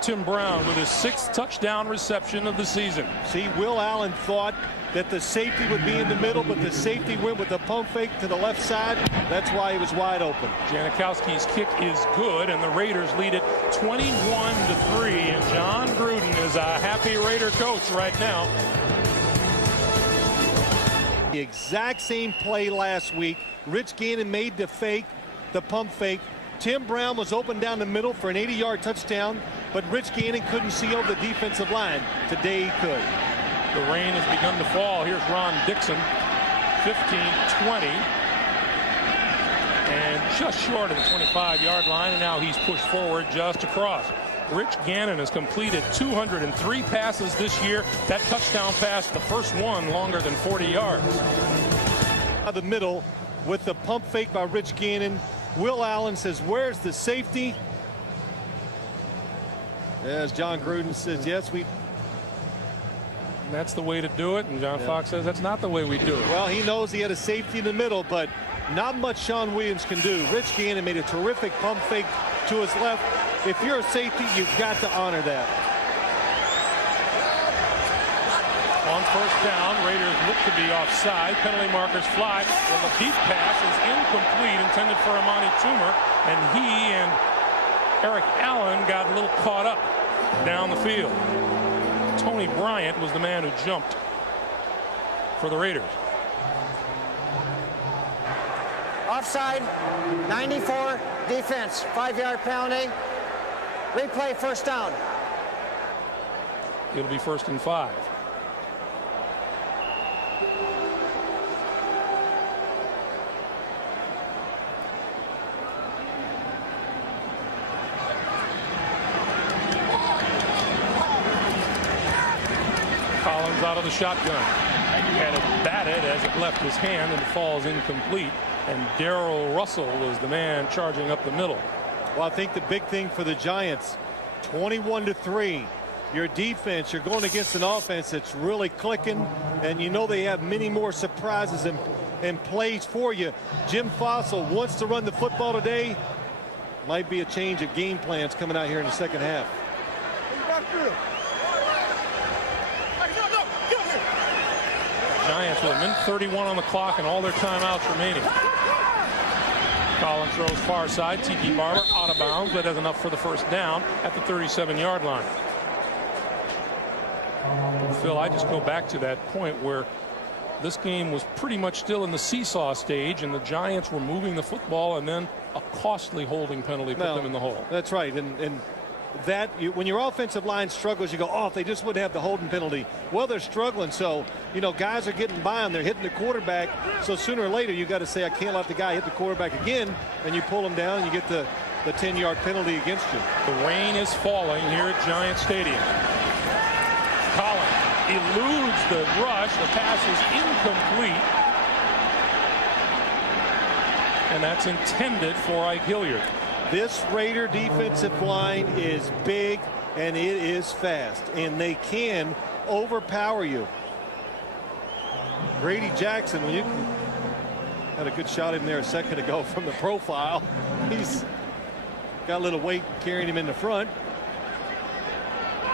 Tim Brown with his 6th touchdown reception of the season. See, Will Allen thought that the safety would be in the middle, but the safety went with the pump fake to the left side. That's why he was wide open. Janikowski's kick is good, and the Raiders lead it 21-3. And John Gruden is a happy Raider coach right now. The exact same play last week. Rich Gannon made the fake, the pump fake. Tim Brown was open down the middle for an 80-yard touchdown, but Rich Gannon couldn't see over the defensive line. Today he could. The rain has begun to fall. Here's Ron Dixon. 15-20. And just short of the 25-yard line, and now he's pushed forward just across. Rich Gannon has completed 203 passes this year. That touchdown pass, the first one, longer than 40 yards. The middle with the pump fake by Rich Gannon. Will Allen says, where's the safety? As John Gruden says, yes, that's the way to do it. And John Fox says that's not the way we do it. Well, he knows he had a safety in the middle, but not much Sean Williams can do. Rich Gannon made a terrific pump fake to his left. If you're a safety, you've got to honor that. On first down, Raiders look to be offside. Penalty markers fly. Well, the deep pass is incomplete, intended for Amani Toomer, and he and Eric Allen got a little caught up down the field. Tony Bryant was the man who jumped for the Raiders. Offside, 94, defense, 5-yard penalty. Replay, first down. It'll be 1st and 5. Collins out of the shotgun. Had it batted as it left his hand and it falls incomplete. And Darrell Russell was the man charging up the middle. Well, I think the big thing for the Giants, 21-3. Your defense, you're going against an offense that's really clicking, and you know they have many more surprises and plays for you. Jim Fossil wants to run the football today. Might be a change of game plans coming out here in the second half. Giants with a minute 31 on the clock and all their timeouts remaining. Collins throws far side. Tiki Barber out of bounds, but has enough for the first down at the 37-yard line. Phil, I just go back to that point where this game was pretty much still in the seesaw stage, and the Giants were moving the football, and then a costly holding penalty put them in the hole. That's right. And that when your offensive line struggles, you go, oh, if they just wouldn't have the holding penalty. Well, they're struggling, so guys are getting by them. They're hitting the quarterback, so sooner or later you got to say, I can't let the guy hit the quarterback again, and you pull him down and you get the 10-yard penalty against you. The rain is falling here at Giant Stadium. Collins eludes the rush. The pass is incomplete, and that's intended for Ike Hilliard. This Raider defensive line is big and it is fast, and they can overpower you. Grady Jackson, when you had a good shot in there a second ago from the profile, he's got a little weight carrying him in the front.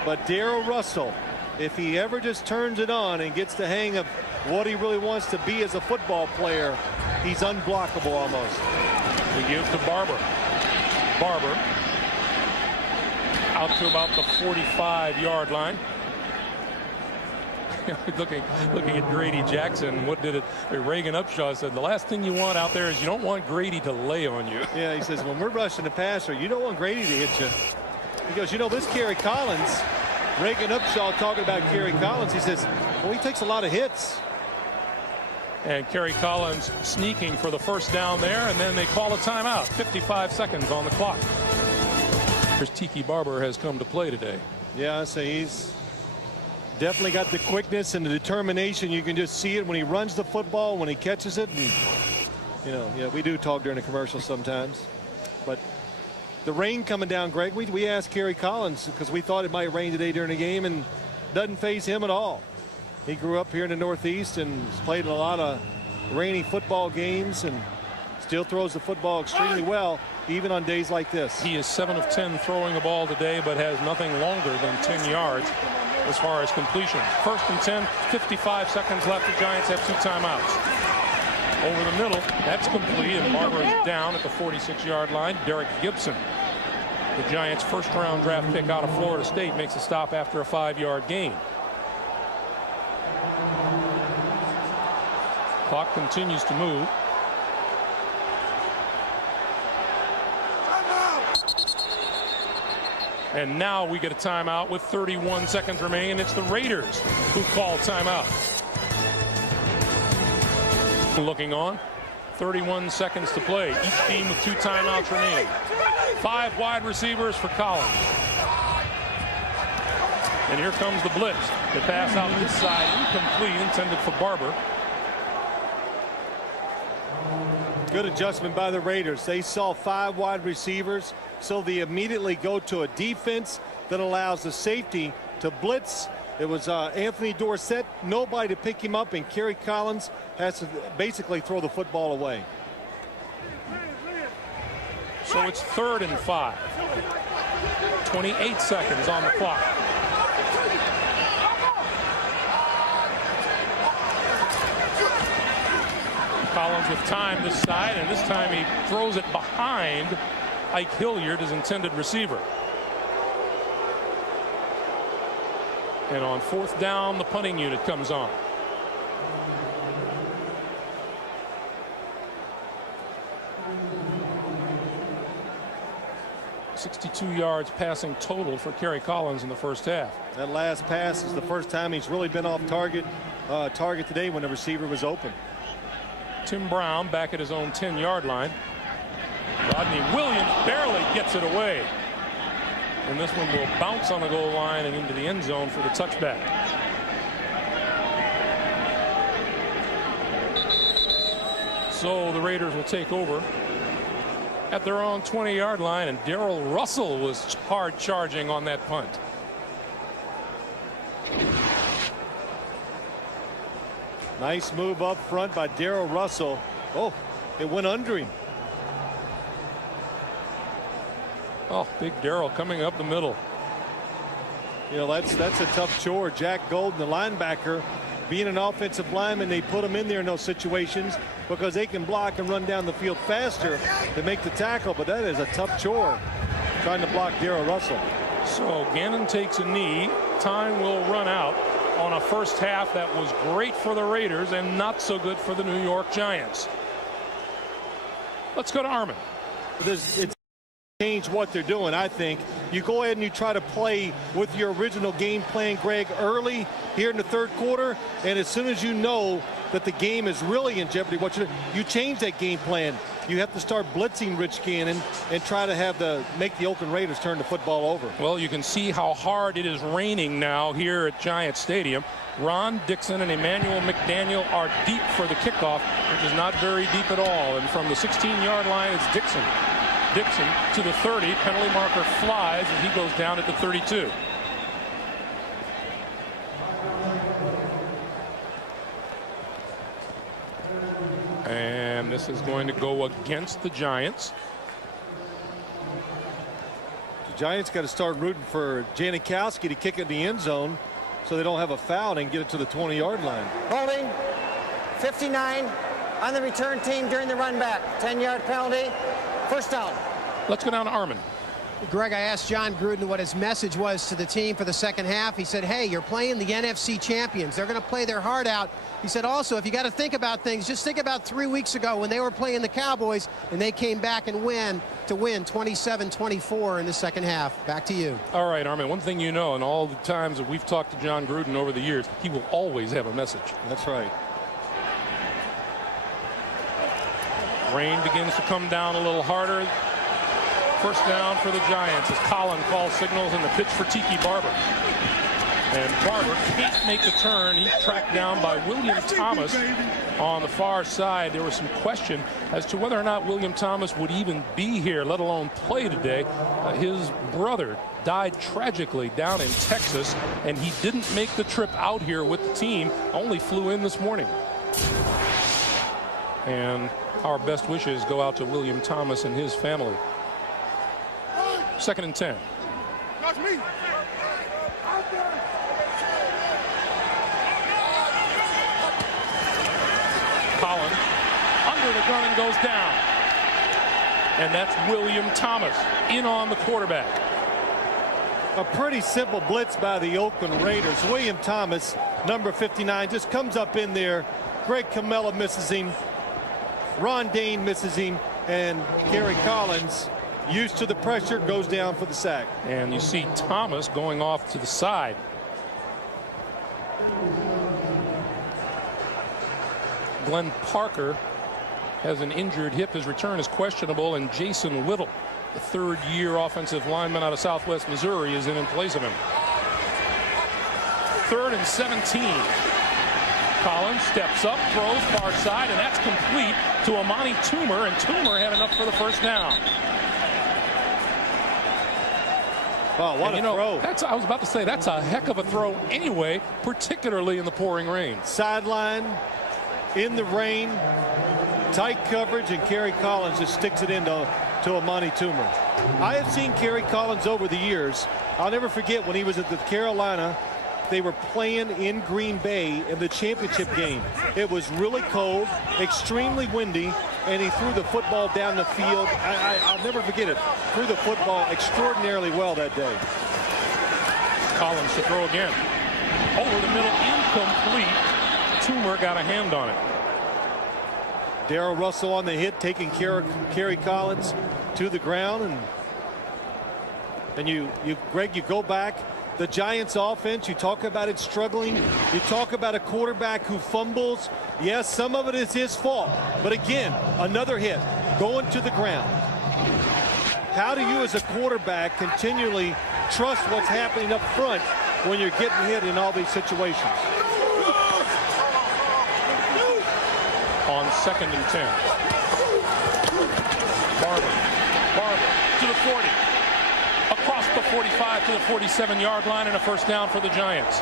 But Darrell Russell, if he ever just turns it on and gets the hang of what he really wants to be as a football player, he's unblockable almost. We give to Barber. Barber out to about the 45-yard line. looking at Grady Jackson. What did it? Reagan Upshaw said the last thing you want out there is you don't want Grady to lay on you. Yeah, he says when we're rushing the passer, you don't want Grady to hit you. He goes, this Kerry Collins. Reagan Upshaw talking about Kerry Collins. He says, well, he takes a lot of hits. And Kerry Collins sneaking for the first down there, and then they call a timeout. 55 seconds on the clock. Here's Tiki Barber has come to play today. Yeah, so he's definitely got the quickness and the determination. You can just see it when he runs the football, when he catches it. And, yeah, we do talk during the commercial sometimes. But the rain coming down, Greg, we asked Kerry Collins because we thought it might rain today during the game, and doesn't faze him at all. He grew up here in the Northeast and has played in a lot of rainy football games and still throws the football extremely well, even on days like this. He is 7 of 10 throwing the ball today, but has nothing longer than 10 yards as far as completion. 1st and 10, 55 seconds left. The Giants have 2 timeouts. Over the middle, that's complete, and Barber is down at the 46-yard line. Derek Gibson, the Giants' first-round draft pick out of Florida State, makes a stop after a 5-yard gain. Clock continues to move. And now we get a timeout with 31 seconds remaining, and it's the Raiders who call timeout. Looking on. 31 seconds to play. Each team with 2 timeouts remaining. 5 wide receivers for Collins. And here comes the blitz. The pass out this side, incomplete, intended for Barber. Good adjustment by the Raiders. They saw 5 wide receivers, so they immediately go to a defense that allows the safety to blitz. It was Anthony Dorsett, nobody to pick him up, and Kerry Collins has to basically throw the football away. So it's 3rd and 5. 28 seconds on the clock. Collins with time this side, and this time he throws it behind Ike Hilliard, his intended receiver. And on 4th down, the punting unit comes on. .62 yards passing total for Kerry Collins in the first half. That last pass is the first time he's really been off target today when the receiver was open. Tim Brown back at his own 10-yard line. Rodney Williams barely gets it away. And this one will bounce on the goal line and into the end zone for the touchback. So the Raiders will take over at their own 20-yard line, and Darrell Russell was hard charging on that punt. Nice move up front by Darrell Russell. Oh, it went under him. Oh, big Darrell coming up the middle. You know, that's a tough chore. Jack Golden, the linebacker, being an offensive lineman, they put him in there in those situations because they can block and run down the field faster to make the tackle, but that is a tough chore trying to block Darrell Russell. So Gannon takes a knee. Time will run out on a first half that was great for the Raiders and not so good for the New York Giants. Let's go to Armin. It's change what they're doing. I think you go ahead and you try to play with your original game plan, Greg, early here in the 3rd quarter, and as soon as you know that the game is really in jeopardy, you change that game plan. You have to start blitzing Rich Gannon and try to make the Oakland Raiders turn the football over. Well, you can see how hard it is raining now here at Giant Stadium. Ron Dixon and Emmanuel McDaniel are deep for the kickoff, which is not very deep at all. And from the 16-yard line, it's Dixon. Dixon to the 30. Penalty marker flies, and he goes down at the 32. And this is going to go against the Giants. The Giants got to start rooting for Janikowski to kick it in the end zone so they don't have a foul and get it to the 20-yard line. Holding 59 on the return team during the run back. 10-yard penalty. First down. Let's go down to Armin. Greg, I asked John Gruden what his message was to the team for the second half. He said, hey, you're playing the NFC champions. They're going to play their heart out. He said also, if you got to think about things, just think about 3 weeks ago when they were playing the Cowboys and they came back and win 27-24 in the second half. Back to you. All right, Armin, one thing you know, and all the times that we've talked to John Gruden over the years, he will always have a message. That's right. Rain begins to come down a little harder. First down for the Giants as Collin calls signals and the pitch for Tiki Barber. And Barber can't make the turn. He's tracked down by William Thomas on the far side. There was some question as to whether or not William Thomas would even be here, let alone play today. His brother died tragically down in Texas, and he didn't make the trip out here with the team, only flew in this morning. And our best wishes go out to William Thomas and his family. 2nd and 10. That's me. Collins under the gun and goes down. And that's William Thomas in on the quarterback. A pretty simple blitz by the Oakland Raiders. William Thomas, number 59, just comes up in there. Greg Camella misses him. Ron Dane misses him. And Kerry Collins, used to the pressure, goes down for the sack. And you see Thomas going off to the side. Glenn Parker has an injured hip. His return is questionable, and Jason Whittle, the third-year offensive lineman out of Southwest Missouri, is in place of him. 3rd and 17. Collins steps up, throws far side, and that's complete to Amani Toomer, and Toomer had enough for the first down. Oh, what a throw. I was about to say, that's a heck of a throw anyway, particularly in the pouring rain. Sideline, in the rain, tight coverage, and Kerry Collins just sticks it into Amani Toomer. I have seen Kerry Collins over the years. I'll never forget when he was at the Carolina. They were playing in Green Bay in the championship game. It was really cold, extremely windy, and he threw the football down the field. I'll never forget it. Threw the football extraordinarily well that day. Collins to throw again. Over the middle, incomplete. Toomer got a hand on it. Darrell Russell on the hit, taking Kerry Collins to the ground. And Greg, you go back. The Giants offense, you talk about it struggling. You talk about a quarterback who fumbles. Yes, some of it is his fault. But again, another hit going to the ground. How do you as a quarterback continually trust what's happening up front when you're getting hit in all these situations? On 2nd and 10. Barber to the 40. Across the 45 to the 47-yard line, and a first down for the Giants.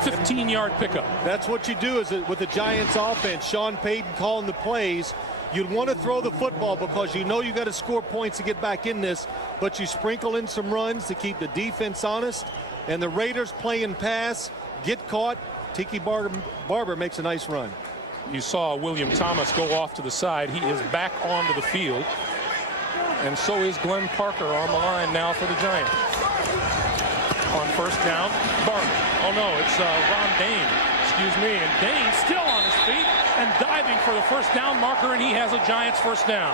15-yard pickup. That's what you do with the Giants offense. Sean Payton calling the plays. You'd want to throw the football because you know you got to score points to get back in this, but you sprinkle in some runs to keep the defense honest, and the Raiders playing pass, get caught. Tiki Barber makes a nice run. You saw William Thomas go off to the side. He is back onto the field. And so is Glenn Parker on the line now for the Giants. On first down, Barber. Oh no, it's Ron Dane. Excuse me. And Dane still on his feet and diving for the first down marker, and he has a Giants first down.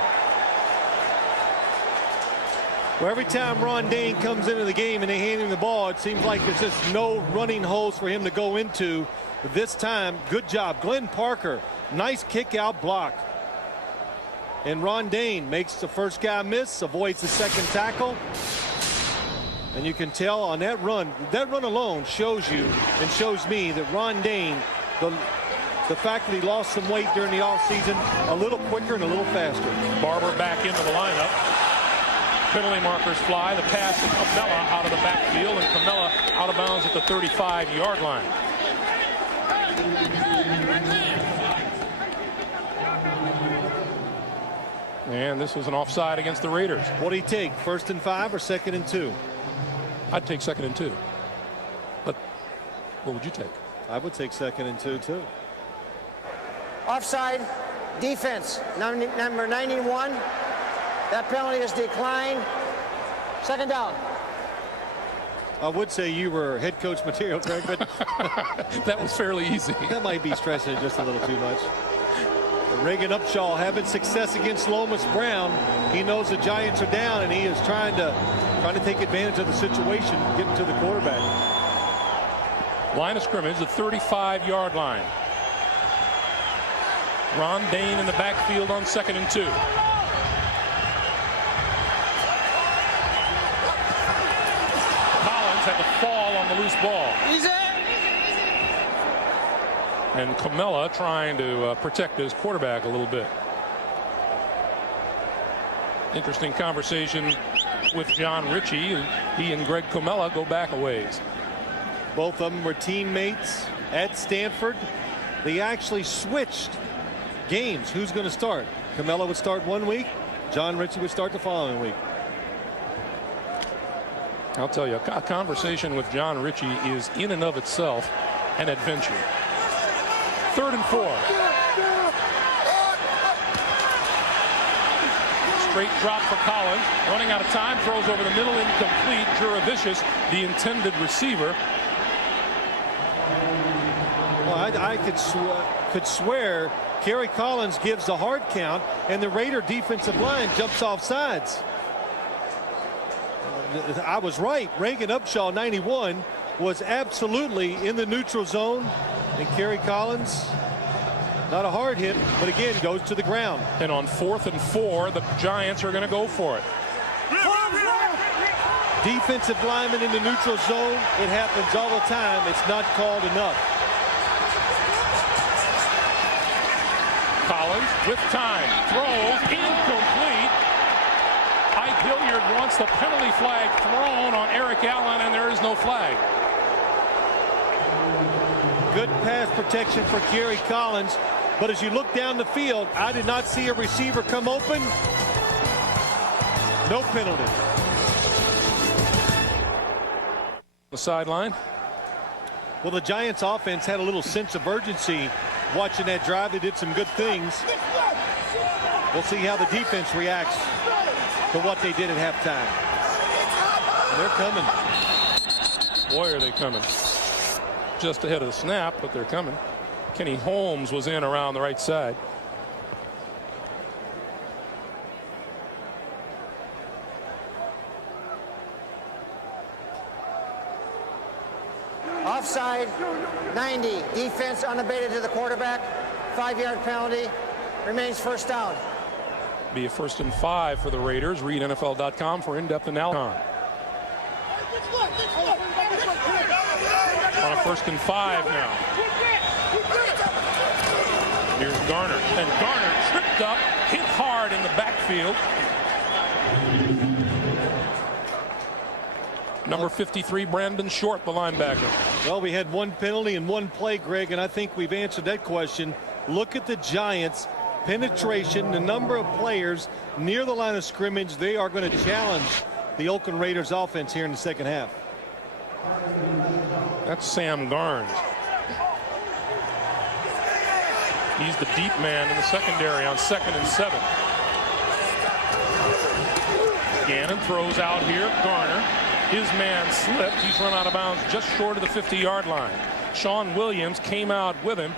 Well, every time Ron Dane comes into the game and they hand him the ball, it seems like there's just no running holes for him to go into. This time, good job. Glenn Parker, nice kick out block. And Ron Dane makes the first guy miss, avoids the second tackle. And you can tell on that run alone shows you and shows me that Ron Dane, the fact that he lost some weight during the offseason, a little quicker and a little faster. Barber back into the lineup. Penalty markers fly. The pass to Camella out of the backfield, and Camella out of bounds at the 35-yard line. And this was an offside against the Raiders. What do you take, 1st and 5 or 2nd and 2? I'd take 2nd and 2. But what would you take? I would take 2nd and 2 too. Offside, defense, number 91. That penalty is declined. 2nd down. I would say you were head coach material, Greg, but that was fairly easy. That might be stressing it just a little too much. Reagan Upshaw having success against Lomas Brown. He knows the Giants are down, and he is trying to take advantage of the situation, getting to the quarterback. Line of scrimmage, the 35-yard line. Ron Dane in the backfield on 2nd and 2. Collins had to fall on the loose ball. And Camella trying to protect his quarterback a little bit. Interesting conversation with John Ritchie. He and Greg Camella go back a ways. Both of them were teammates at Stanford. They actually switched games. Who's going to start? Camella would start one week. John Ritchie would start the following week. I'll tell you, a conversation with John Ritchie is in and of itself an adventure. 3rd and 4. Straight drop for Collins. Running out of time. Throws over the middle. Incomplete. Juravicius, the intended receiver. Well, I could swear Kerry Collins gives the hard count, and the Raider defensive line jumps off sides. I was right. Reagan Upshaw, 91, was absolutely in the neutral zone, and Kerry Collins Not a hard hit, but again, goes to the ground. And on 4th and 4, the Giants are going to go for it. Defensive lineman in the neutral zone. It happens all the time. It's not called enough. Collins with time. Throws. Incomplete. Ike Hilliard wants the penalty flag thrown on Eric Allen, and there is no flag. Good pass protection for Gary Collins. But as you look down the field, I did not see a receiver come open. No penalty. The sideline. Well, the Giants offense had a little sense of urgency watching that drive. They did some good things. We'll see how the defense reacts to what they did at halftime. They're coming. Boy, are they coming. Just ahead of the snap, but they're coming. Kenny Holmes was in around the right side. Offside, 90. Defense unabated to the quarterback. 5-yard penalty. Remains first down. Be a 1st and 5 for the Raiders. Read NFL.com for in-depth analysis. On a 1st and 5 now. Here's Garner. And Garner tripped up, hit hard in the backfield. Number 53, Brandon Short, the linebacker. Well, we had one penalty and one play, Greg, and I think we've answered that question. Look at the Giants' penetration, the number of players near the line of scrimmage. They are going to challenge the Oakland Raiders offense here in the second half. That's Sam Garnes. He's the deep man in the secondary on 2nd and 7. Gannon throws out here. Garner. His man slipped. He's run out of bounds just short of the 50-yard line. Sean Williams came out with him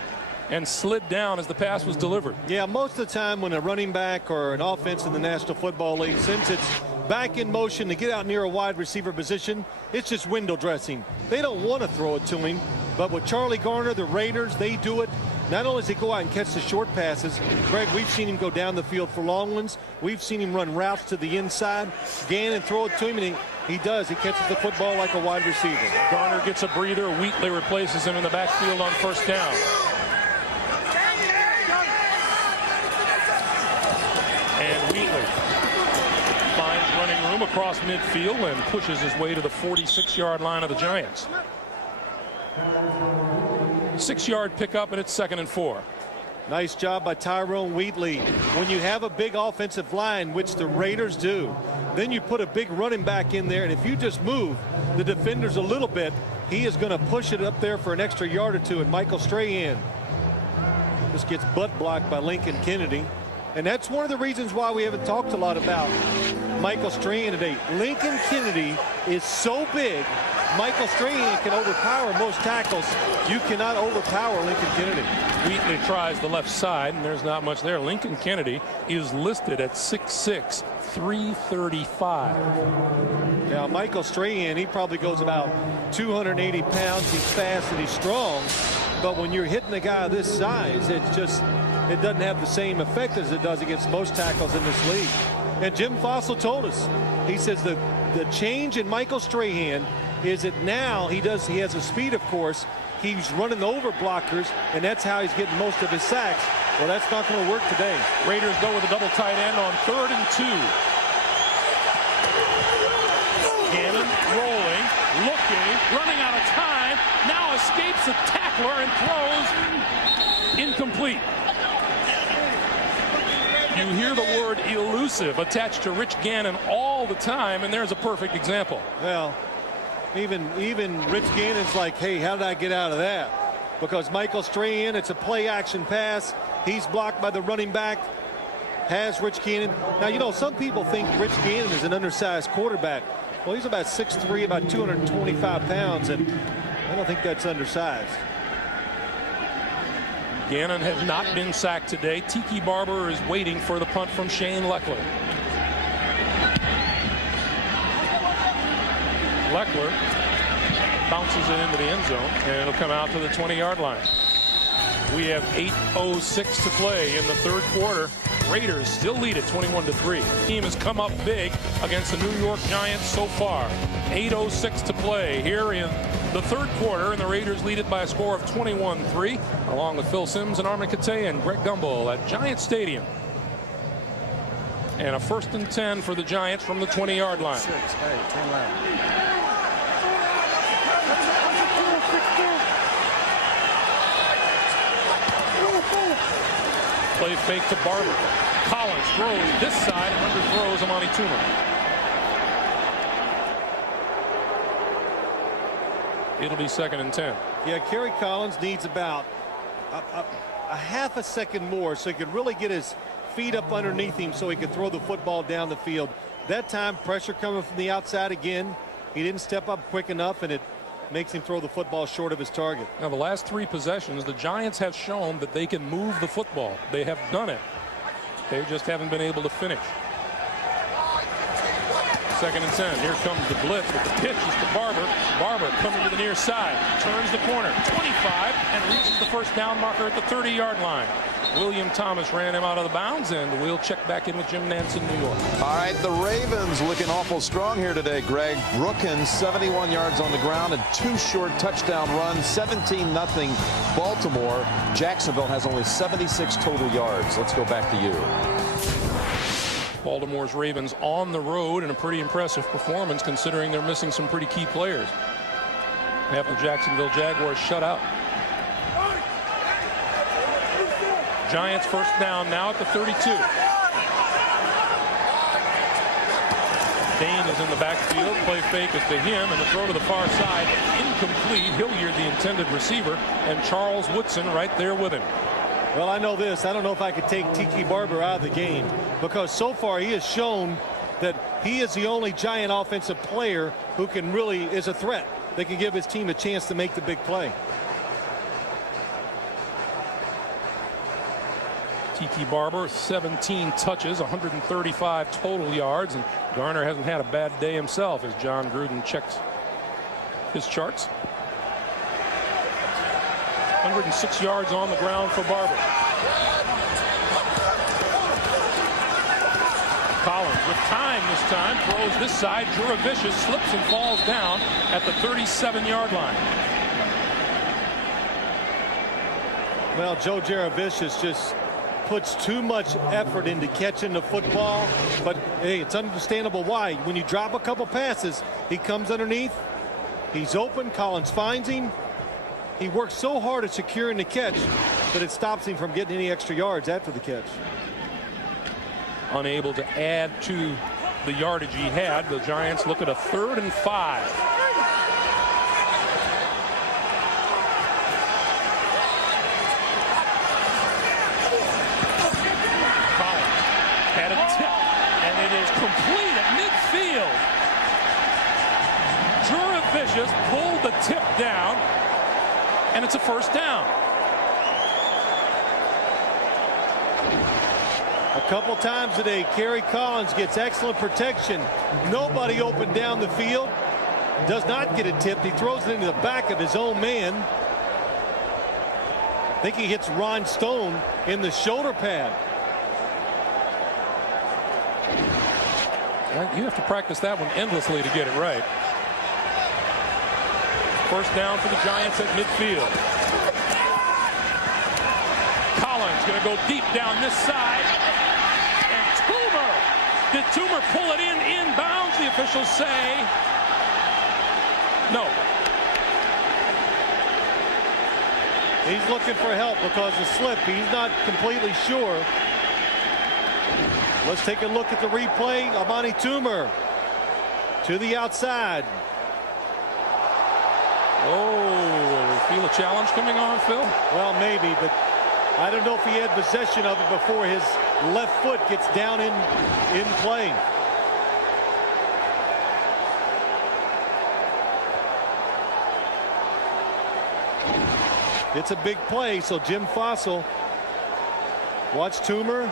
and slid down as the pass was delivered. Yeah, most of the time when a running back or an offense in the National Football League, since it's back in motion to get out near a wide receiver position, it's just window dressing. They don't want to throw it to him, but with Charlie Garner, the Raiders, they do it. Not only does he go out and catch the short passes, Greg, we've seen him go down the field for long ones. We've seen him run routes to the inside. Gannon throw it to him, and he does. He catches the football like a wide receiver. Garner gets a breather. Wheatley replaces him in the backfield on 1st down. And Wheatley finds running room across midfield and pushes his way to the 46-yard line of the Giants. 6-yard pickup, and it's 2nd and 4. Nice job by Tyrone Wheatley. When you have a big offensive line, which the Raiders do, then you put a big running back in there, and if you just move the defenders a little bit, he is going to push it up there for an extra yard or two. And Michael Strahan just gets butt blocked by Lincoln Kennedy. And that's one of the reasons why we haven't talked a lot about Michael Strahan today. Lincoln Kennedy is so big, Michael Strahan can overpower most tackles. You cannot overpower Lincoln Kennedy. Wheatley tries the left side, and there's not much there. Lincoln Kennedy is listed at 6'6", 335. Now, Michael Strahan, he probably goes about 280 pounds. He's fast and he's strong. But when you're hitting a guy this size, it doesn't have the same effect as it does against most tackles in this league. And Jim Fossil told us, he says the change in Michael Strahan is that now he has a speed, of course. He's running over blockers, and that's how he's getting most of his sacks. Well, that's not going to work today. Raiders go with a double tight end on 3rd and 2. Gannon rolling, looking, running out of time. Now escapes a tackler and throws incomplete. You hear the word elusive attached to Rich Gannon all the time, and there's a perfect example. Well, even Rich Gannon's like, hey, how did I get out of that? Because Michael Strahan, it's a play action pass. He's blocked by the running back. Has Rich Gannon. Now, you know, some people think Rich Gannon is an undersized quarterback. Well, he's about 6'3", about 225 pounds, and I don't think that's undersized. Gannon has not been sacked today. Tiki Barber is waiting for the punt from Shane Leckler. Leckler bounces it into the end zone, and it'll come out to the 20-yard line. We have 8:06 to play in the third quarter. Raiders still lead at 21-3. Team has come up big against the New York Giants so far. 8:06 to play here in the third quarter, and the Raiders lead it by a score of 21-3, along with Phil Simms and Armin Kate and Greg Gumbel at Giant Stadium. And a 1st and 10 for the Giants from the 20-yard line. Play fake to Barber. Collins throws this side and underthrows Amani Toomer. It'll be 2nd and 10. Yeah, Kerry Collins needs about a half a second more so he could really get his feet up underneath him so he could throw the football down the field. That time, pressure coming from the outside again. He didn't step up quick enough, and it makes him throw the football short of his target. Now, the last 3 possessions, the Giants have shown that they can move the football. They have done it. They just haven't been able to finish. 2nd and 10. Here comes the blitz, but the pitch is to Barber. Barber coming to the near side, turns the corner, 25, and reaches the first down marker at the 30-yard line. William Thomas ran him out of the bounds, and we'll check back in with Jim Nantz in New York. All right, the Ravens looking awful strong here today, Greg. Brookins, 71 yards on the ground and 2 short touchdown runs, 17-0 Baltimore. Jacksonville has only 76 total yards. Let's go back to you. Baltimore's Ravens on the road in a pretty impressive performance considering they're missing some pretty key players. They have the Jacksonville Jaguars shut out. Giants 1st down now at the 32. Dane is in the backfield. Play fake is to him, and the throw to the far side incomplete. Hilliard, the intended receiver, and Charles Woodson right there with him. Well, I know this. I don't know if I could take Tiki Barber out of the game, because so far he has shown that he is the only Giant offensive player who can really is a threat. They can give his team a chance to make the big play. Tiki Barber, 17 touches, 135 total yards, and Garner hasn't had a bad day himself as John Gruden checks his charts. 106 yards on the ground for Barber. Collins with time this time, throws this side. Juravicius slips and falls down at the 37-yard line. Well, Joe Juravicius just puts too much effort into catching the football, but hey, it's understandable why. When you drop a couple passes, he comes underneath, he's open, Collins finds him. He works so hard at securing the catch that it stops him from getting any extra yards after the catch. Unable to add to the yardage he had, the Giants look at a 3rd and 5. Complete at midfield. Juravicius pulled the tip down, and it's a 1st down. A couple times today, Kerry Collins gets excellent protection. Nobody open down the field. Does not get it tipped. He throws it into the back of his own man. I think he hits Ron Stone in the shoulder pad. You have to practice that one endlessly to get it right. 1st down for the Giants at midfield. Collins going to go deep down this side. And Toomer. Did Toomer pull it inbounds? The officials say no. He's looking for help because of slip. He's not completely sure. Let's take a look at the replay. Amani Toomer to the outside. Oh, feel a challenge coming on, Phil? Well, maybe, but I don't know if he had possession of it before his left foot gets down in play. It's a big play, so Jim Fossil. Watch Toomer.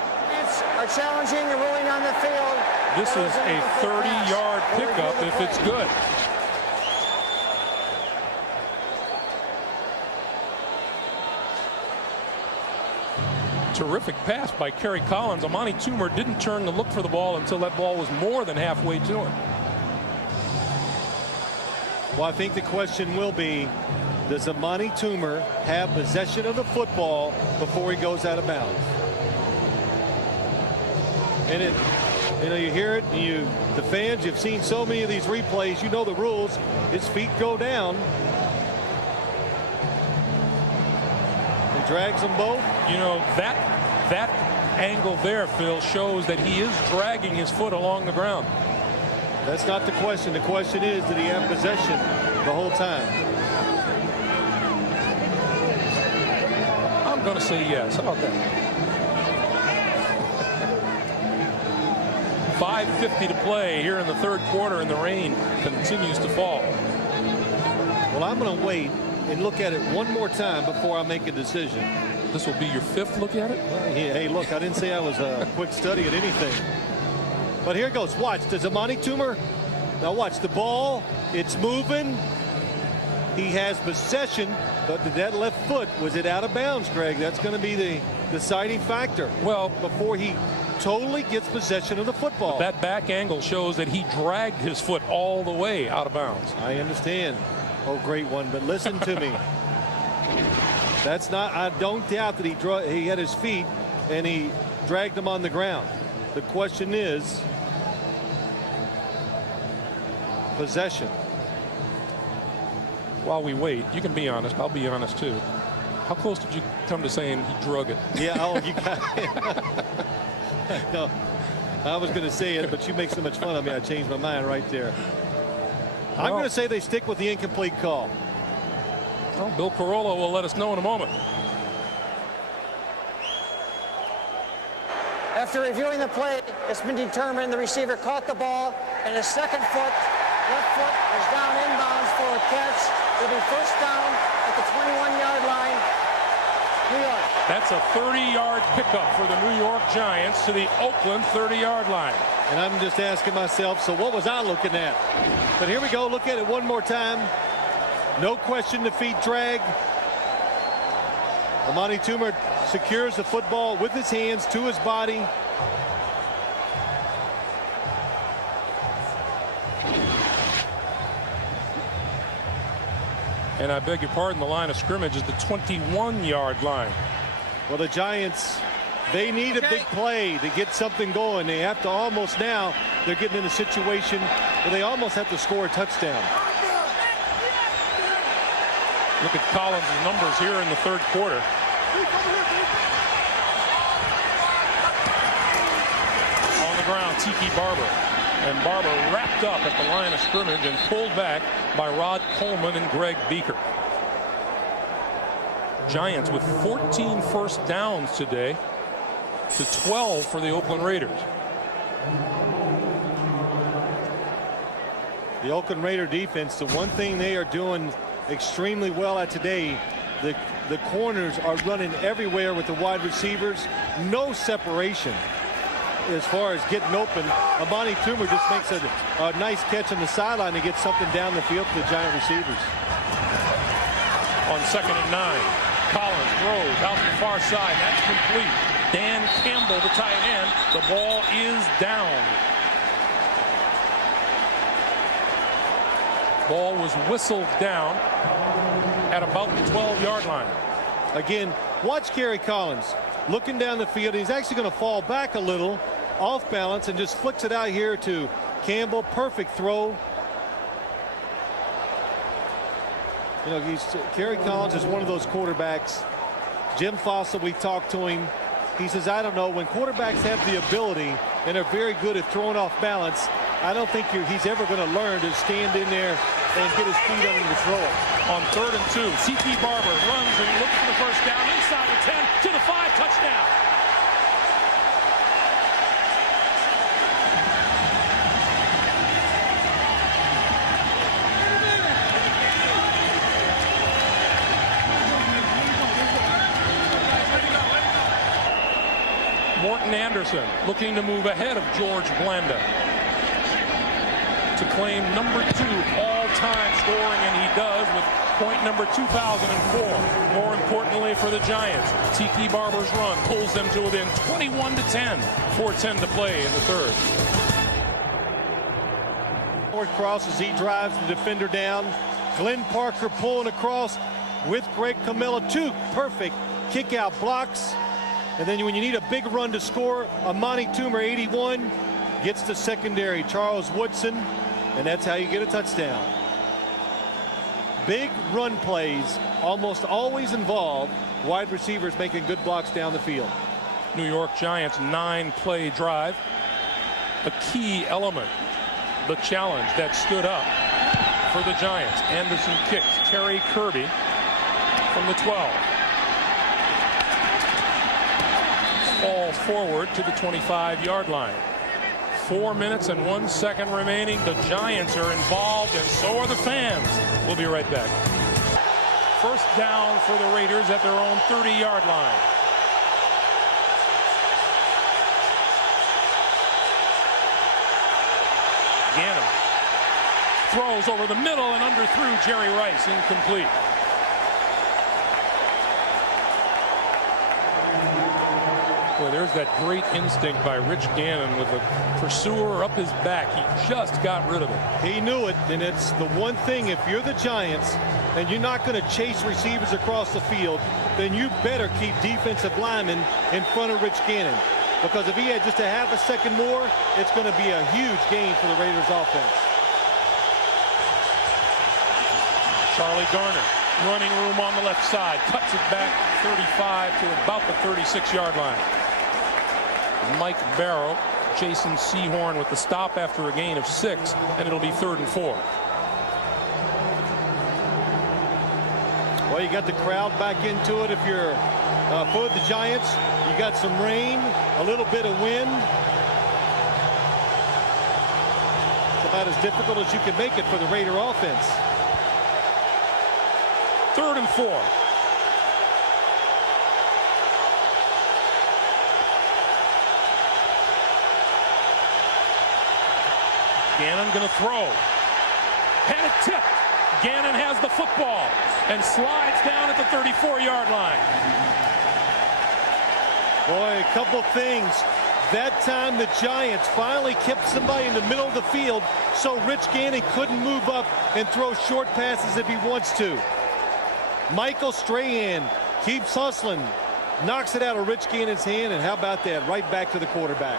Are challenging the ruling on the field. This is a 30-yard pickup if it's good. Terrific pass by Kerry Collins. Amani Toomer didn't turn to look for the ball until that ball was more than halfway to him. Well, I think the question will be, does Amani Toomer have possession of the football before he goes out of bounds? And you hear it, the fans, you've seen so many of these replays, you know the rules. His feet go down. He drags them both. You know, that angle there, Phil, shows that he is dragging his foot along the ground. That's not the question. The question is, did he have possession the whole time? I'm going to say yes. How about that? 5:50 to play here in the third quarter, and the rain continues to fall. Well, I'm going to wait and look at it one more time before I make a decision. This will be your fifth look at it? Hey, look, I didn't say I was a quick study at anything. But here it goes. Watch. Does Amani Toomer? Now watch the ball. It's moving. He has possession, but that left foot, was it out of bounds, Greg? That's going to be the deciding factor. Well, before he totally gets possession of the football. That back angle shows that he dragged his foot all the way out of bounds. I understand. Oh, great one. But listen to me. That's not, I don't doubt that he had his feet and he dragged them on the ground. The question is possession. While we wait, you can be honest. I'll be honest too. How close did you come to saying he drug it? Yeah, oh, you got it. No, I was going to say it, but you make so much fun of me, I changed my mind right there. I'm going to say they stick with the incomplete call. Well, Bill Carollo will let us know in a moment. After reviewing the play, it's been determined the receiver caught the ball and his left foot is down inbounds for a catch. It'll be first down at the 21-yard line, New York. That's a 30-yard pickup for the New York Giants to the Oakland 30-yard line. And I'm just asking myself, so what was I looking at? But here we go. Look at it one more time. No question, the feet drag. Amani Toomer secures the football with his hands to his body. And I beg your pardon, the line of scrimmage is the 21-yard line. Well, the Giants, they need a big play to get something going. They have to almost now, they're getting in a situation where they almost have to score a touchdown. Look at Collins' numbers here in the third quarter. On the ground, Tiki Barber. And Barber wrapped up at the line of scrimmage and pulled back by Rod Coleman and Greg Beaker. Giants with 14 first downs today to 12 for the Oakland Raiders. The Oakland Raider defense, the one thing they are doing extremely well at today, the corners are running everywhere with the wide receivers. No separation as far as getting open. Amani Toomer just makes a nice catch on the sideline to get something down the field to the Giant receivers. On 2nd and 9, Collins throws out the far side. That's complete. Dan Campbell, the tight end. The ball is down. Ball was whistled down at about the 12-yard line. Again, watch Kerry Collins looking down the field. He's actually going to fall back a little off balance and just flicks it out here to Campbell. Perfect throw. You know, Kerry Collins is one of those quarterbacks. Jim Fossil, we talked to him. He says, I don't know, when quarterbacks have the ability and are very good at throwing off balance, I don't think he's ever going to learn to stand in there and get his feet under the throw. On 3rd and 2, C.T. Barber runs and looks for the first down inside the 10 to the 5, touchdown. Morton Anderson looking to move ahead of George Blanda to claim number 2 all-time scoring, and he does with Point number 2004. More importantly for the Giants, Tiki Barber's run pulls them to within 21-10. 4:10 to play in the third. Forward cross as he drives the defender down. Glenn Parker pulling across with Greg Camilla. Two perfect kick-out blocks. And then when you need a big run to score, Amani Toomer, 81, gets to secondary. Charles Woodson, and that's how you get a touchdown. Big run plays almost always involve wide receivers making good blocks down the field. New York Giants 9-play drive. A key element, the challenge that stood up for the Giants. Anderson kicks. Terry Kirby from the 12. Falls forward to the 25-yard line. 4 minutes and 1 second remaining. The Giants are involved, and so are the fans. We'll be right back. First down for the Raiders at their own 30-yard line. Gannon throws over the middle and underthrew Jerry Rice. Incomplete. Boy, there's that great instinct by Rich Gannon with a pursuer up his back. He just got rid of it. He knew it, and it's the one thing, if you're the Giants and you're not going to chase receivers across the field, then you better keep defensive linemen in front of Rich Gannon. Because if he had just a half a second more, it's going to be a huge gain for the Raiders offense. Charlie Garner, running room on the left side, cuts it back 35 to about the 36-yard line. Mike Barrow, Jason Sehorn with the stop after a gain of 6, and it'll be 3rd and 4. Well, you got the crowd back into it. If you're for the Giants, you got some rain, a little bit of wind. It's about as difficult as you can make it for the Raider offense. 3rd and 4. Gannon going to throw. Had it tipped. Gannon has the football and slides down at the 34-yard line. Boy, a couple things. That time the Giants finally kept somebody in the middle of the field so Rich Gannon couldn't move up and throw short passes if he wants to. Michael Strahan keeps hustling, knocks it out of Rich Gannon's hand, and how about that? Right back to the quarterback.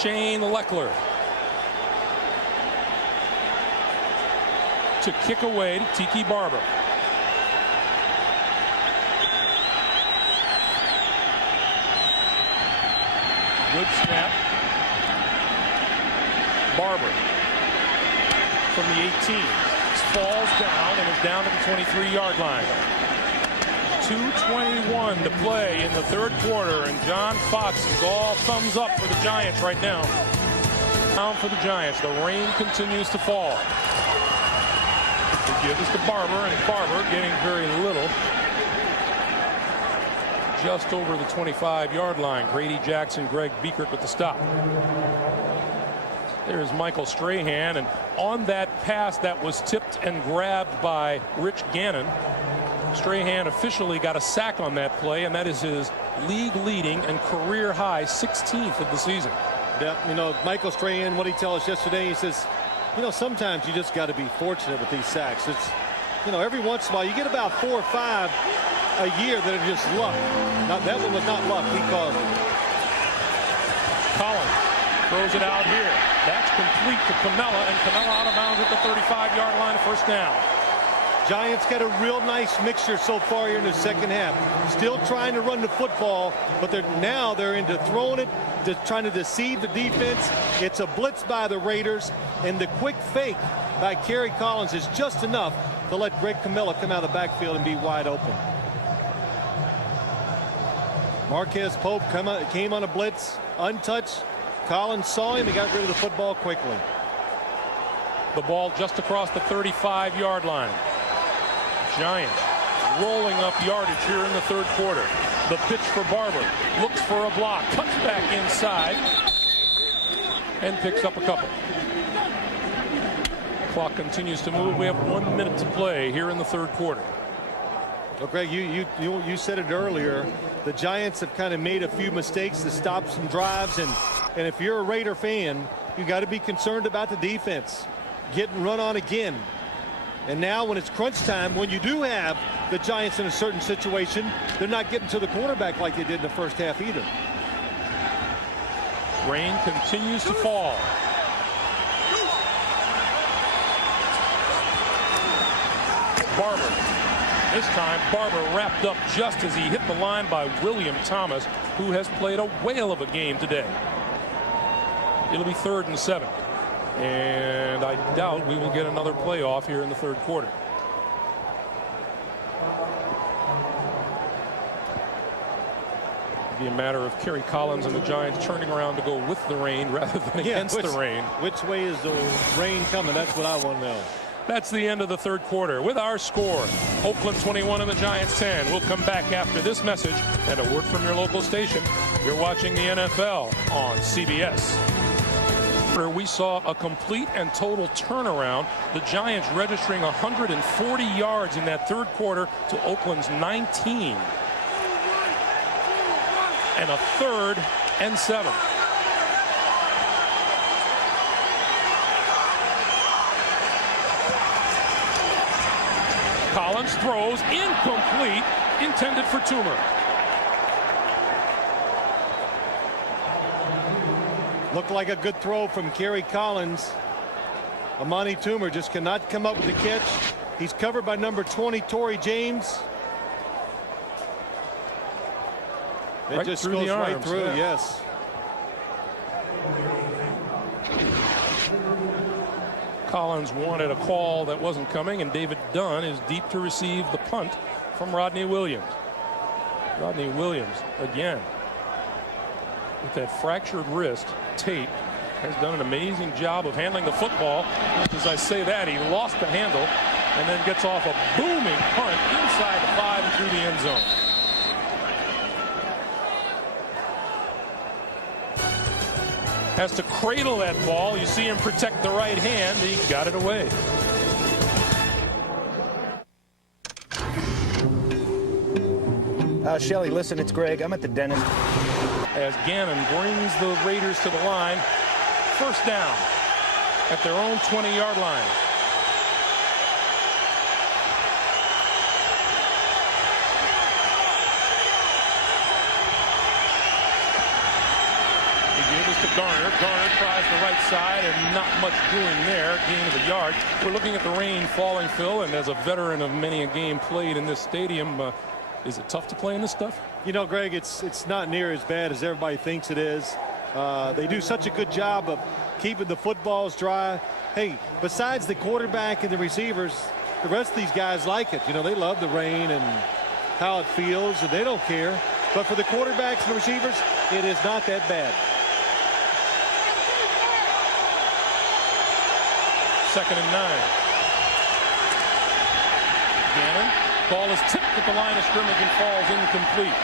Shane Leckler to kick away to Tiki Barber. Good snap. Barber from the 18 falls down and is down to the 23-yard line. 2:21 to play in the third quarter, and John Fox is all thumbs up for the Giants right now. Down for the Giants. The rain continues to fall. They give this to Barber, and Barber getting very little. Just over the 25-yard line. Grady Jackson, Greg Biekert with the stop. There's Michael Strahan, and on that pass that was tipped and grabbed by Rich Gannon, Strahan officially got a sack on that play, and that is his league-leading and career-high 16th of the season. Yeah, you know, Michael Strahan, what he told us yesterday, he says, you know, sometimes you just got to be fortunate with these sacks. It's, you know, every once in a while you get about 4 or 5 a year that are just luck. Now, that one was not luck. He caused it. Collins throws it out here. That's complete to Camella, and Camella out of bounds at the 35-yard line, first down. Giants got a real nice mixture so far here in the second half. Still trying to run the football, but they're into throwing it, trying to deceive the defense. It's a blitz by the Raiders, and the quick fake by Kerry Collins is just enough to let Greg Camilla come out of the backfield and be wide open. Marquez Pope came on a blitz, untouched. Collins saw him and got rid of the football quickly. The ball just across the 35-yard line. Giants rolling up yardage here in the third quarter. The pitch for Barber. Looks for a block. Cuts back inside. And picks up a couple. Clock continues to move. We have 1 minute to play here in the third quarter. Well, Greg, you said it earlier. The Giants have kind of made a few mistakes to stop some drives, and if you're a Raider fan, you got to be concerned about the defense getting run on again. And now when it's crunch time, when you do have the Giants in a certain situation, they're not getting to the quarterback like they did in the first half either. Rain continues to fall. Barber. This time, Barber wrapped up just as he hit the line by William Thomas, who has played a whale of a game today. It'll be 3rd and 7. And I doubt we will get another playoff here in the third quarter. It'll be a matter of Kerry Collins and the Giants turning around to go with the rain rather than against the rain. Which way is the rain coming? That's what I want to know. That's the end of the third quarter with our score. Oakland 21 and the Giants 10. We'll come back after this message and a word from your local station. You're watching the NFL on CBS. We saw a complete and total turnaround. The Giants registering 140 yards in that third quarter to Oakland's 19. And a 3rd and 7. Collins throws incomplete, intended for Toomer. Looked like a good throw from Kerry Collins. Amani Toomer just cannot come up with the catch. He's covered by number 20, Torrey James. It Right just through goes the right arms, through, yeah. yes. Collins wanted a call that wasn't coming, and David Dunn is deep to receive the punt from Rodney Williams. Rodney Williams, again, with that fractured wrist, Tate has done an amazing job of handling the football. As I say that, he lost the handle and then gets off a booming punt inside the 5 and through the end zone. Has to cradle that ball. You see him protect the right hand. He got it away. Shelly, listen, it's Greg. I'm at the dentist. As Gannon brings the Raiders to the line. First down at their own 20-yard line. He gave this to Garner. Garner tries the right side and not much doing there. Gain of a yard. We're looking at the rain falling, Phil, and as a veteran of many a game played in this stadium, is it tough to play in this stuff? You know, Greg, it's not near as bad as everybody thinks it is. They do such a good job of keeping the footballs dry. Hey, besides the quarterback and the receivers, the rest of these guys like it. You know, they love the rain and how it feels, and they don't care. But for the quarterbacks and the receivers, it is not that bad. 2nd and 9. Gannon. Ball is tipped at the line of scrimmage and falls incomplete.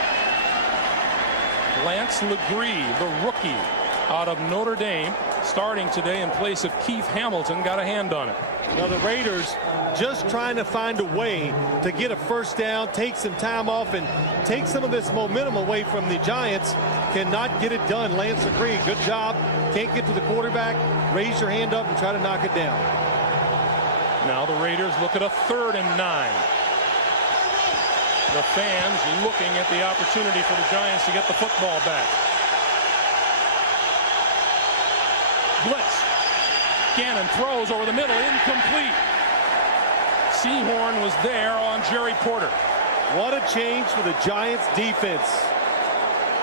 Lance Legree, the rookie out of Notre Dame, starting today in place of Keith Hamilton, got a hand on it. Now the Raiders just trying to find a way to get a first down, take some time off, and take some of this momentum away from the Giants. Cannot get it done. Lance Legree, good job. Can't get to the quarterback. Raise your hand up and try to knock it down. Now the Raiders look at a 3rd and 9. The fans looking at the opportunity for the Giants to get the football back. Blitz. Gannon throws over the middle, incomplete. Sehorn was there on Jerry Porter. What a change for the Giants defense.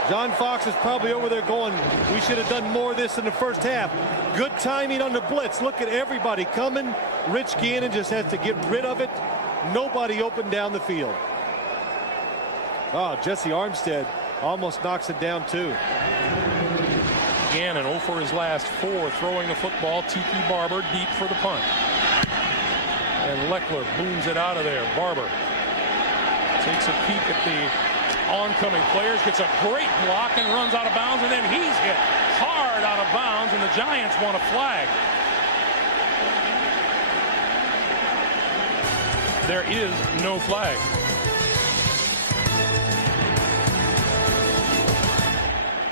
John Fox is probably over there going, we should have done more of this in the first half. Good timing on the blitz. Look at everybody coming. Rich Gannon just has to get rid of it. Nobody open down the field. Oh, Jesse Armstead almost knocks it down too. Gannon 0 for his last 4, throwing the football. Tiki Barber deep for the punt. And Leckler booms it out of there. Barber takes a peek at the oncoming players, gets a great block and runs out of bounds, and then he's hit hard out of bounds, and the Giants want a flag. There is no flag.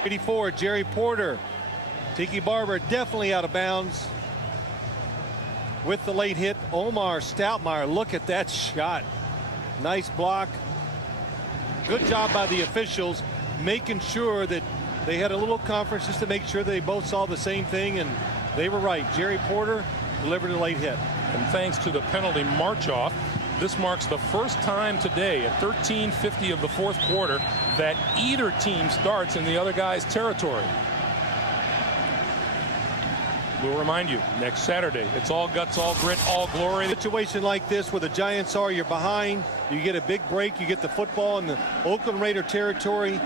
'84, Jerry Porter. Tiki Barber definitely out of bounds with the late hit. Omar Stoutmire, look at that shot. Nice block. Good job by the officials making sure that they had a little conference just to make sure they both saw the same thing, and they were right. Jerry Porter delivered a late hit. And thanks to the penalty march-off, this marks the first time today at 13:50 of the fourth quarter that either team starts in the other guy's territory. We'll remind you, next Saturday, it's all guts, all grit, all glory. Situation like this where the Giants are, you're behind, you get a big break, you get the football in the Oakland Raider territory,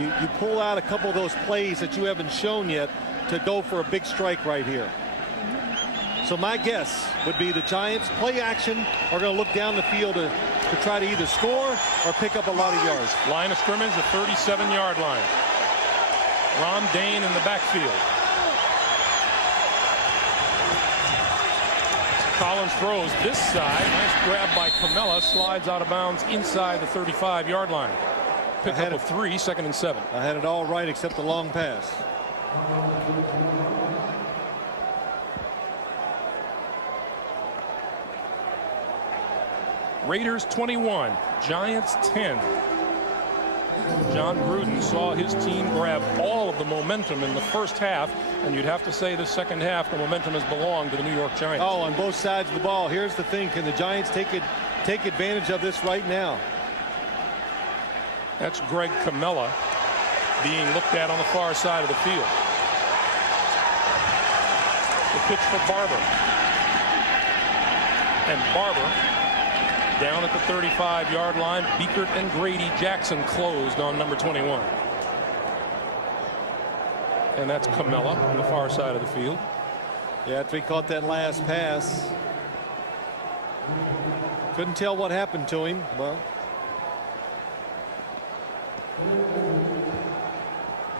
you pull out a couple of those plays that you haven't shown yet to go for a big strike right here. So my guess would be the Giants play action are going to look down the field to try to either score or pick up a lot of yards. Line of scrimmage, the 37-yard line. Ron Dane in the backfield. Collins throws this side. Nice grab by Camella. Slides out of bounds inside the 35-yard line. Pick up of 3, 2nd and 7. I had it all right except the long pass. Raiders 21, Giants 10. John Gruden saw his team grab all of the momentum in the first half, and you'd have to say the second half the momentum has belonged to the New York Giants. Oh, on both sides of the ball. Here's the thing, can the Giants take advantage of this right now? That's Greg Camella being looked at on the far side of the field. The pitch for Barber. And Barber down at the 35-yard line. Beekert and Grady Jackson closed on number 21. And that's Camella on the far side of the field. Yeah, after he caught that last pass. Couldn't tell what happened to him. Well,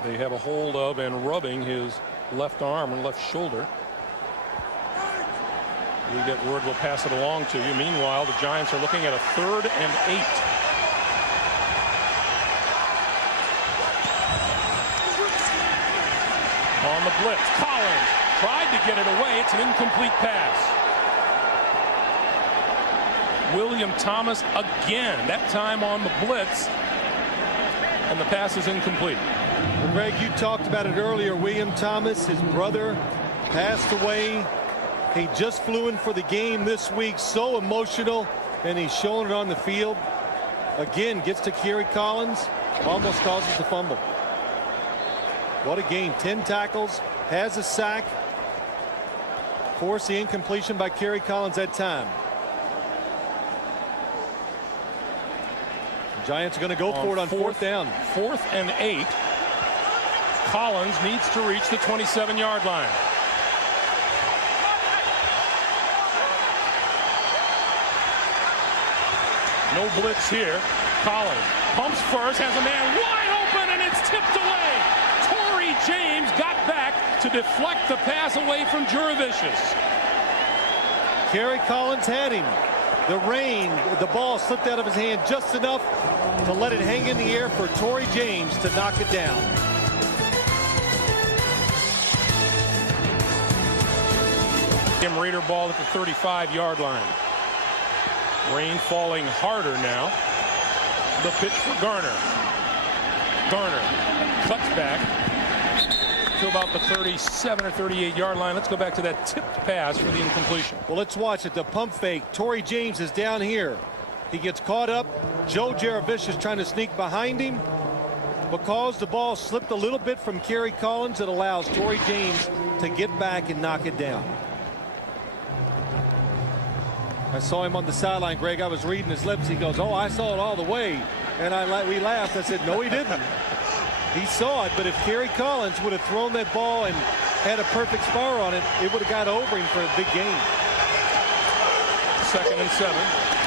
they have a hold of and rubbing his left arm and left shoulder. We get word we'll pass it along to you. Meanwhile, the Giants are looking at a 3rd and 8. On the blitz, Collins tried to get it away. It's an incomplete pass. William Thomas again, that time on the blitz, and the pass is incomplete. Well, Greg, you talked about it earlier. William Thomas, his brother, passed away. He just flew in for the game this week. So emotional, and he's showing it on the field. Again, gets to Kerry Collins, almost causes the fumble. What a game. 10 tackles, has a sack. Forced the incompletion by Kerry Collins that time. The Giants are going to go for it on 4th down. 4th and 8. Collins needs to reach the 27-yard line. No blitz here. Collins pumps first, has a man wide open, and it's tipped away. Torrey James got back to deflect the pass away from Jurevicius. Kerry Collins had him. The rain, the ball slipped out of his hand just enough to let it hang in the air for Torrey James to knock it down. Raider ball at the 35-yard line. Rain falling harder now. The pitch for Garner. Garner cuts back to about the 37 or 38-yard line. Let's go back to that tipped pass for the incompletion. Well, let's watch it. The pump fake. Torrey James is down here. He gets caught up. Joe Jurevicius trying to sneak behind him. Because the ball slipped a little bit from Kerry Collins, it allows Torrey James to get back and knock it down. I saw him on the sideline, Greg. I was reading his lips. He goes, "Oh, I saw it all the way." And we laughed. I said, "No, he didn't." He saw it, but if Kerry Collins would have thrown that ball and had a perfect spar on it, it would have got over him for a big game. 2nd and 7.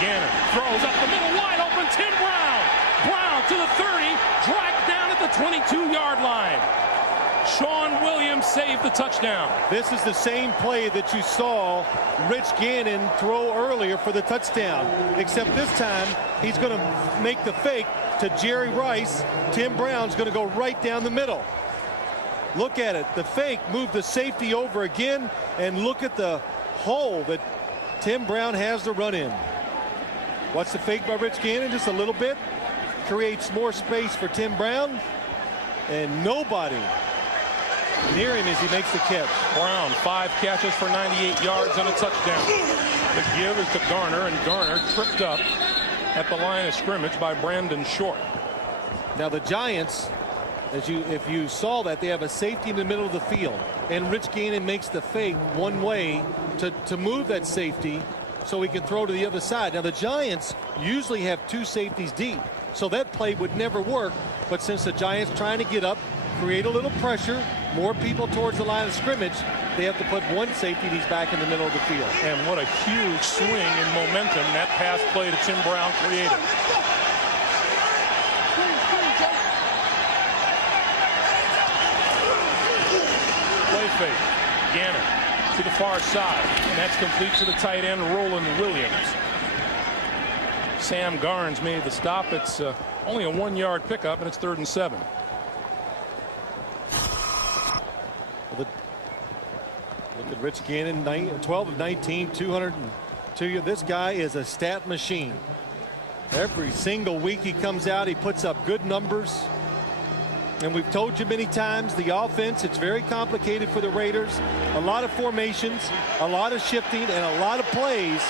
Gannon throws up the middle, wide open. Tim Brown. Brown to the 30, dragged down at the 22-yard line. Sean Williams saved the touchdown. This is the same play that you saw Rich Gannon throw earlier for the touchdown, except this time he's going to make the fake to Jerry Rice. Tim Brown's going to go right down the middle. Look at it. The fake moved the safety over again, and look at the hole that Tim Brown has to run in. What's the fake by Rich Gannon? Just a little bit. Creates more space for Tim Brown, and nobody near him as he makes the catch. Brown, 5 catches for 98 yards and a touchdown. The give is to Garner, and Garner tripped up at the line of scrimmage by Brandon Short. Now the Giants, if you saw that, they have a safety in the middle of the field, and Rich Gannon makes the fake one way to move that safety so he can throw to the other side. Now the Giants usually have 2 safeties deep, so that play would never work. But since the Giants trying to get up, create a little pressure, more people towards the line of scrimmage, they have to put 1 safety, and he's back in the middle of the field. And what a huge swing in momentum that pass play to Tim Brown created. Play fake. Gannon to the far side, and that's complete to the tight end, Roland Williams. Sam Garnes made the stop. It's only a 1-yard pickup, and it's 3rd and 7. Look at Rich Gannon, 12 of 19, 202. This guy is a stat machine. Every single week he comes out, he puts up good numbers. And we've told you many times, the offense, it's very complicated for the Raiders. A lot of formations, a lot of shifting, and a lot of plays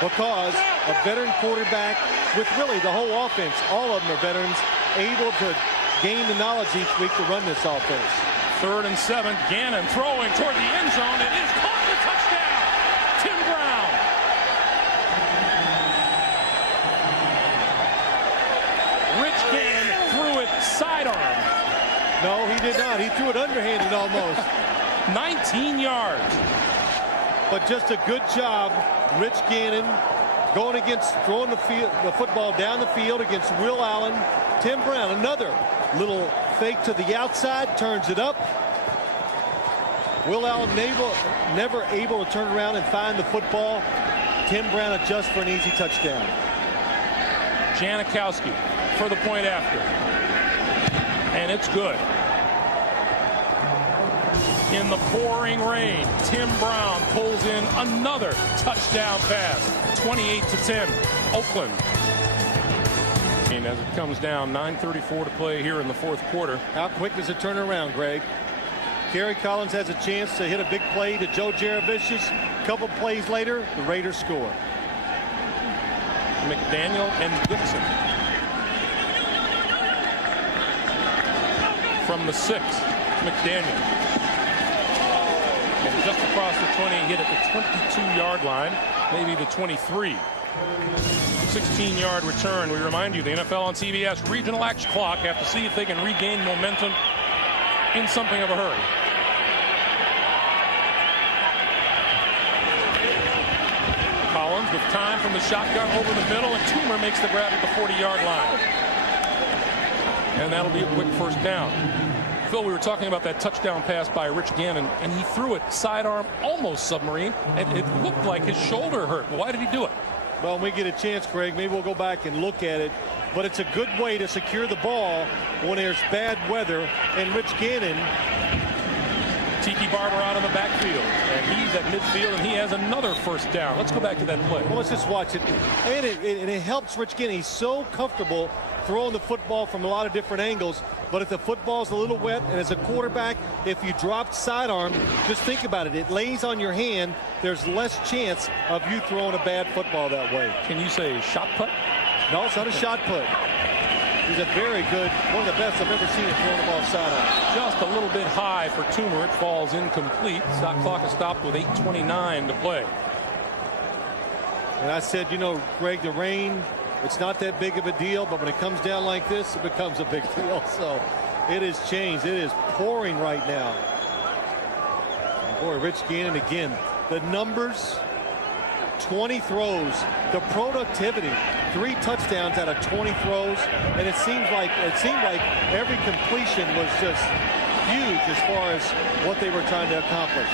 because a veteran quarterback with really the whole offense, all of them are veterans, able to gain the knowledge each week to run this offense. 3rd and 7. Gannon throwing toward the end zone. It is caught for touchdown. Tim Brown. Rich Gannon threw it sidearm. No, he did not. He threw it underhanded almost. 19 yards. But just a good job, Rich Gannon going against throwing the football down the field against Will Allen. Tim Brown, another little fake to the outside, turns it up. Will Allen never able to turn around and find the football. Tim Brown adjusts for an easy touchdown. Janikowski for the point after. And it's good. In the pouring rain, Tim Brown pulls in another touchdown pass. 28-10, Oakland. And as it comes down, 9:34 to play here in the 4th quarter. How quick does it turn around, Greg? Kerry Collins has a chance to hit a big play to Joe Jaravicius. A couple plays later, the Raiders score. McDaniel and Dixon. From the 6, McDaniel. And just across the 20, hit at the 22-yard line, maybe the 23. 16-yard return. We remind you, the NFL on CBS Regional Action Clock have to see if they can regain momentum in something of a hurry. Collins with time from the shotgun over the middle, and Toomer makes the grab at the 40-yard line. And that'll be a quick 1st down. Phil, we were talking about that touchdown pass by Rich Gannon, and he threw it sidearm, almost submarine, and it looked like his shoulder hurt. Why did he do it? Well, when we get a chance, Greg, maybe we'll go back and look at it. But it's a good way to secure the ball when there's bad weather. And Rich Gannon. Tiki Barber out of the backfield, and he's at midfield, and he has another 1st down. Let's go back to that play. Well, let's just watch it. And it helps Rich Gannon. He's so comfortable throwing the football from a lot of different angles. But if the football's a little wet, and as a quarterback, if you dropped sidearm, just think about it. It lays on your hand. There's less chance of you throwing a bad football that way. Can you say shot put? No, it's not a shot put. He's a very good, one of the best I've ever seen him throwing the ball sidearm. Just a little bit high for Toomer. It falls incomplete. Shot clock is stopped with 8:29 to play. And I said, you know, Greg, the rain, it's not that big of a deal, but when it comes down like this, it becomes a big deal. So it has changed. It is pouring right now. And boy, Rich Gannon again. The numbers, 20 throws, the productivity, 3 touchdowns out of 20 throws, and it seemed like every completion was just huge as far as what they were trying to accomplish.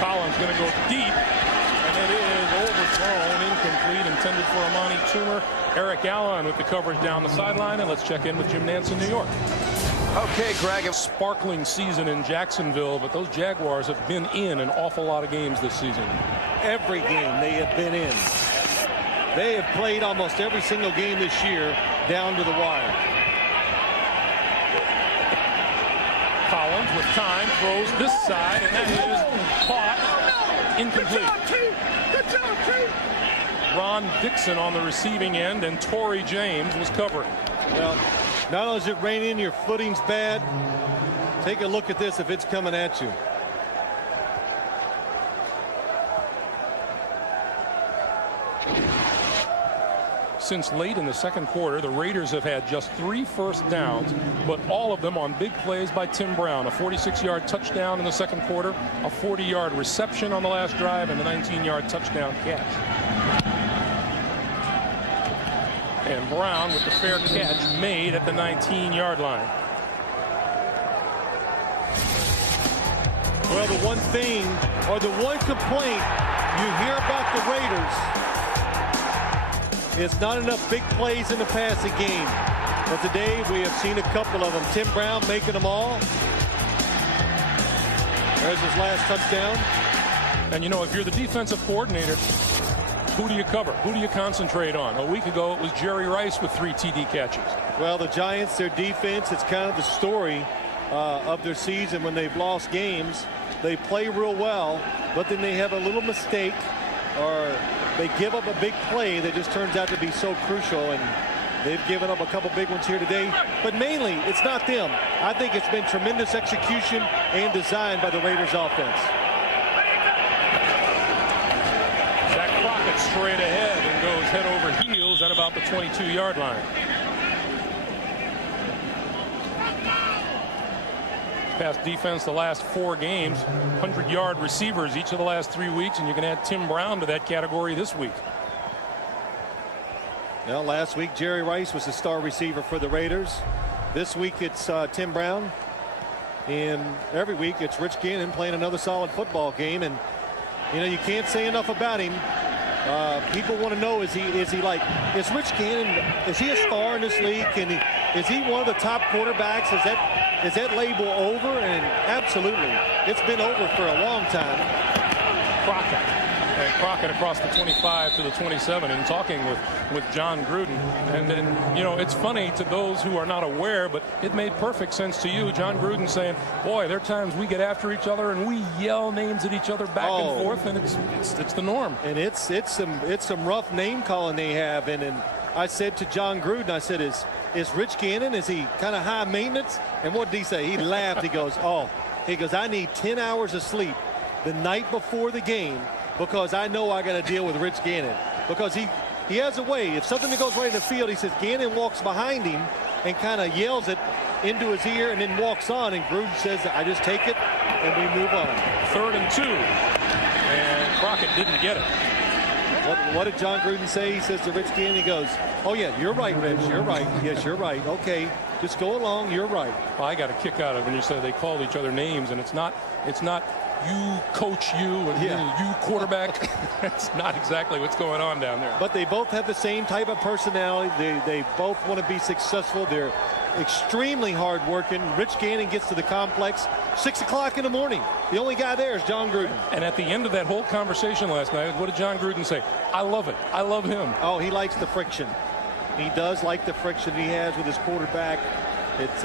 Collins going to go deep, and it is overthrown, incomplete, intended for Amani Toomer. Eric Allen with the coverage down the sideline, and let's check in with Jim Nance in New York. Okay, Greg. A sparkling season in Jacksonville, but those Jaguars have been in an awful lot of games this season. Every game they have been in. They have played almost every single game this year down to the wire. Collins with time throws this side, and that is caught. Incomplete. Ron Dixon on the receiving end, and Torrey James was covering. Well, not only is it raining, your footing's bad. Take a look at this if it's coming at you. Since late in the second quarter, the Raiders have had just 3 first downs, but all of them on big plays by Tim Brown. A 46-yard touchdown in the second quarter, a 40-yard reception on the last drive, and a 19-yard touchdown catch. And Brown with the fair catch made at the 19-yard line. Well, the one thing, or the one complaint you hear about the Raiders, it's not enough big plays in the passing game. But today we have seen a couple of them. Tim Brown making them all. There's his last touchdown. And you know, if you're the defensive coordinator, who do you cover? Who do you concentrate on? A week ago, it was Jerry Rice with 3 TD catches. Well, the Giants, their defense, it's kind of the story of their season when they've lost games. They play real well, but then they have a little mistake, or they give up a big play that just turns out to be so crucial, and they've given up a couple big ones here today. But mainly, it's not them. I think it's been tremendous execution and design by the Raiders offense. Zach Crockett straight ahead and goes head over heels at about the 22-yard line. Past defense the last 4 games, 100-yard receivers each of the last 3 weeks, and you can add Tim Brown to that category this week. Well, last week Jerry Rice was the star receiver for the Raiders. This week it's Tim Brown, and every week it's Rich Gannon playing another solid football game. And you know, you can't say enough about him. People want to know, is he like, is Rich Gannon, is he a star in this league? Is he one of the top quarterbacks? Is that label over? And absolutely, it's been over for a long time. Crockett across the 25 to the 27 and talking with John Gruden. And then, you know, it's funny to those who are not aware, but it made perfect sense to you. John Gruden saying, boy, there are times we get after each other and we yell names at each other back and forth, and it's the norm. And it's some rough name calling they have. And I said to John Gruden, I said, is Rich Gannon, is he kind of high maintenance? And what did he say? He laughed. He goes, I need 10 hours of sleep the night before the game, because I know I got to deal with Rich Gannon. Because he has a way. If something goes right in the field, he says Gannon walks behind him and kind of yells it into his ear and then walks on. And Gruden says, I just take it and we move on. 3rd and 2. And Crockett didn't get it. What did John Gruden say? He says to Rich Gannon, he goes, oh, yeah, you're right, Rich. You're right. Yes, you're right. Okay, just go along. You're right. Well, I got a kick out of it when you said they called each other names, and it's not you coach you and you quarterback. That's not exactly what's going on down there. But they both have the same type of personality. They both want to be successful. They're extremely hard working. Rich Gannon gets to the complex 6 o'clock in the morning. The only guy there is John Gruden. And at the end of that whole conversation last night, what did John Gruden say? I love it. I love him. Oh, he likes the friction. He does like the friction he has with his quarterback. It's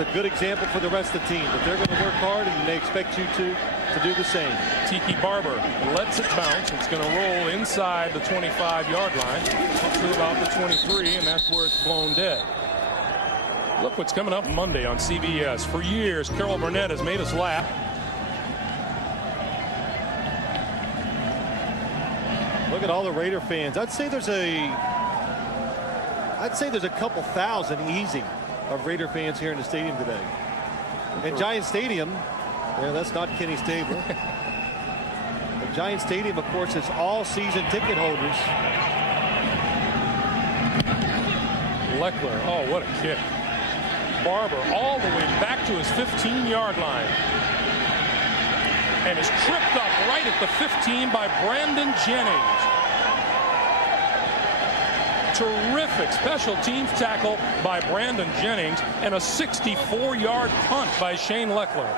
a good example for the rest of the team, but they're going to work hard, and they expect you to do the same. Tiki Barber lets it bounce. It's going to roll inside the 25-yard line up to about the 23, and that's where it's blown dead. Look what's coming up Monday on CBS. For years, Carol Burnett has made us laugh. Look at all the Raider fans. I'd say there's a couple thousand easy of Raider fans here in the stadium today. And Giant Stadium, well, that's not Kenny Stabler. The Giant Stadium, of course, is all season ticket holders. Leckler. Oh, what a kick. Barber all the way back to his 15-yard line. And is tripped up right at the 15 by Brandon Jennings. Terrific special teams tackle by Brandon Jennings and a 64-yard punt by Shane Leckler.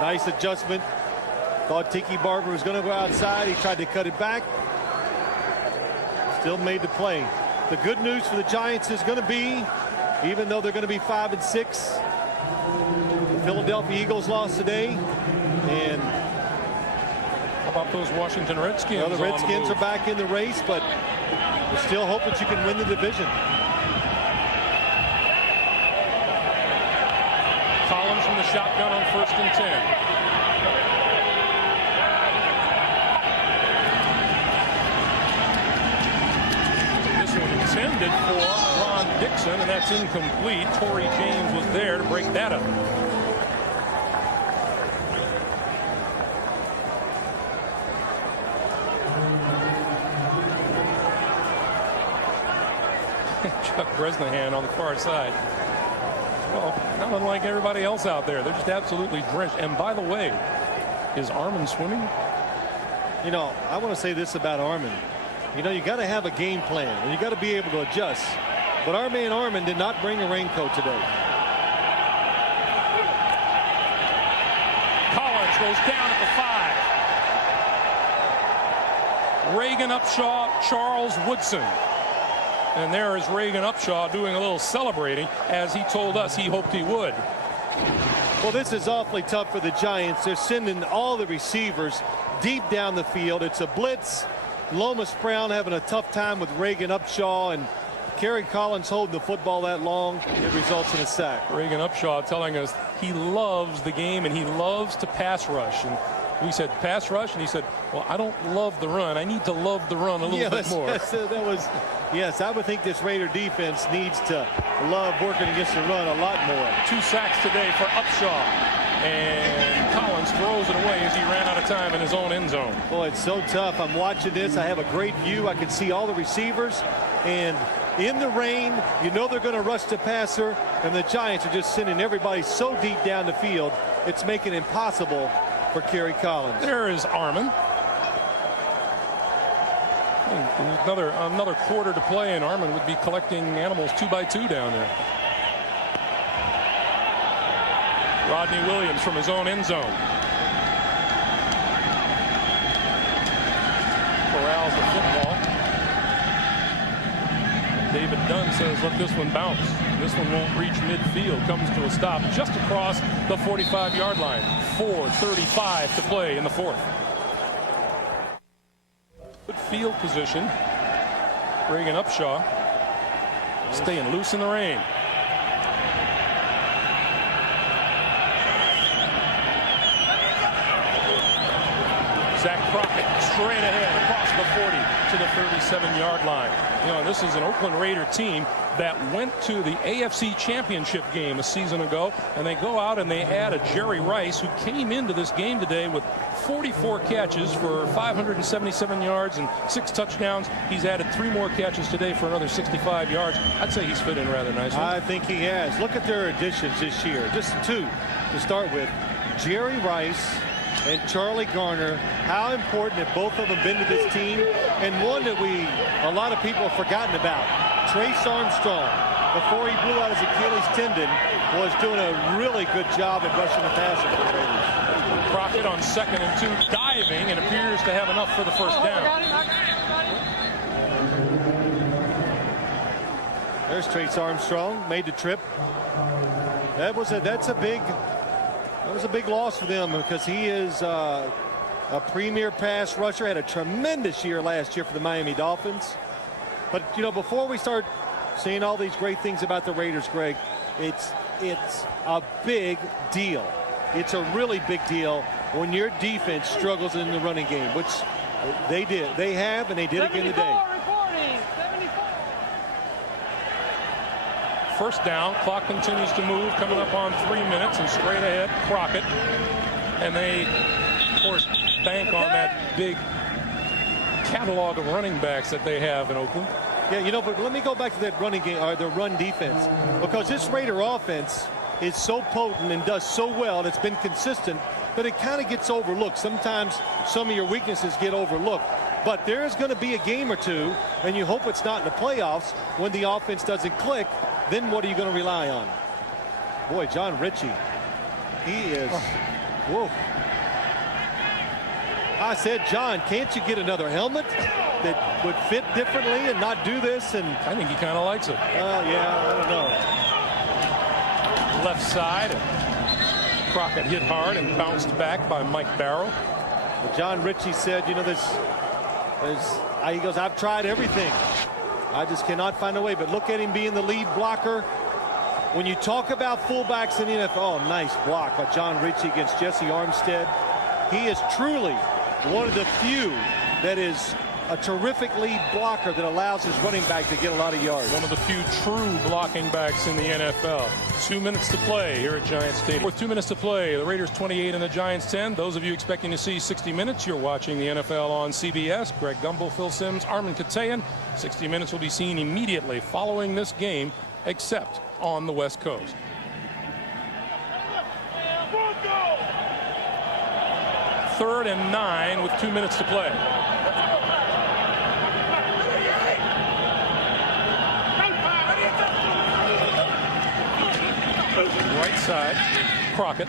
Nice adjustment. Thought Tiki Barber was going to go outside. He tried to cut it back. Still made the play. The good news for the Giants is going to be, even though they're going to be 5-6, the Philadelphia Eagles lost today. And how about those Washington Redskins? well, the Redskins are back in the race, but we still hope that you can win the division. Collins from the shotgun on 1st and 10. Intended for Ron Dixon, and that's incomplete. Torrey James was there to break that up. Chuck Bresnahan on the far side. Well, not unlike everybody else out there. They're just absolutely drenched. And by the way, is Armin swimming? You know, I want to say this about Armin. You know, you got to have a game plan, and you got to be able to adjust. But our man Armin did not bring a raincoat today. Collins goes down at the 5. Reagan Upshaw, Charles Woodson. And there is Reagan Upshaw doing a little celebrating, as he told us he hoped he would. Well, this is awfully tough for the Giants. They're sending all the receivers deep down the field. It's a blitz. Lomas Brown having a tough time with Reagan Upshaw, and Kerry Collins holding the football that long. It results in a sack. Reagan Upshaw telling us he loves the game and he loves to pass rush. And we said pass rush, and he said, well, I don't love the run. I need to love the run a little bit more. Yes, I would think this Raider defense needs to love working against the run a lot more. 2 sacks today for Upshaw. And Collins throws it away as he ran out of time in his own end zone. Boy, it's so tough. I'm watching this. I have a great view. I can see all the receivers. And in the rain, you know they're going to rush the passer. And the Giants are just sending everybody so deep down the field, it's making it impossible for Kerry Collins. There is Armin. Another quarter to play, and Armin would be collecting animals 2 by 2 down there. Rodney Williams from his own end zone. Corrals the football. David Dunn says, let this one bounce. This one won't reach midfield. Comes to a stop just across the 45-yard line. 4:35 to play in the 4th. Good field position. Reagan Upshaw staying loose in the rain. Zach Crockett straight ahead across the 40 to the 37-yard line. You know, this is an Oakland Raider team that went to the AFC Championship game a season ago, and they go out and they add a Jerry Rice, who came into this game today with 44 catches for 577 yards and 6 touchdowns. He's added 3 more catches today for another 65 yards. I'd say he's fit in rather nicely. I think he has. Look at their additions this year. Just 2 to start with. Jerry Rice and Charlie Garner, how important have both of them been to this team, and one that a lot of people have forgotten about. Trace Armstrong, before he blew out his Achilles tendon, was doing a really good job at rushing the passer for the Raiders. Crockett on 2nd and 2, diving, and appears to have enough for the first down. There's Trace Armstrong, made the trip. That was a big loss for them, because he is a premier pass rusher. Had a tremendous year last year for the Miami Dolphins. But, you know, before we start seeing all these great things about the Raiders, Greg, it's a big deal. It's a really big deal when your defense struggles in the running game, which they did. They have, and they did again today. First down, clock continues to move, coming up on 3 minutes, and straight ahead, Crockett. And they, of course, bank on that big catalog of running backs that they have in Oakland. Yeah, you know, but let me go back to that running game, or the run defense, because this Raider offense is so potent and does so well, and it's been consistent, but it kind of gets overlooked. Sometimes some of your weaknesses get overlooked. But there's going to be a game or two, and you hope it's not in the playoffs, when the offense doesn't click. Then what are you going to rely on? Boy, John Ritchie, he is, whoa. I said, John, can't you get another helmet that would fit differently and not do this? And I think he kind of likes it. yeah, I don't know. Left side, and Crockett hit hard and bounced back by Mike Barrow. But John Ritchie said, you know, he goes, I've tried everything. I just cannot find a way. But look at him being the lead blocker. When you talk about fullbacks in the NFL, nice block by John Ritchie against Jesse Armstead. He is truly one of the few that is a terrific lead blocker that allows his running back to get a lot of yards. One of the few true blocking backs in the NFL. 2 minutes to play here at Giants Stadium. With 2 minutes to play, the Raiders 28 and the Giants 10. Those of you expecting to see 60 minutes, you're watching the NFL on CBS. Greg Gumbel, Phil Simms, Armin Katayan. 60 minutes will be seen immediately following this game, except on the West Coast. Third and 9 with 2 minutes to play. Right side, Crockett.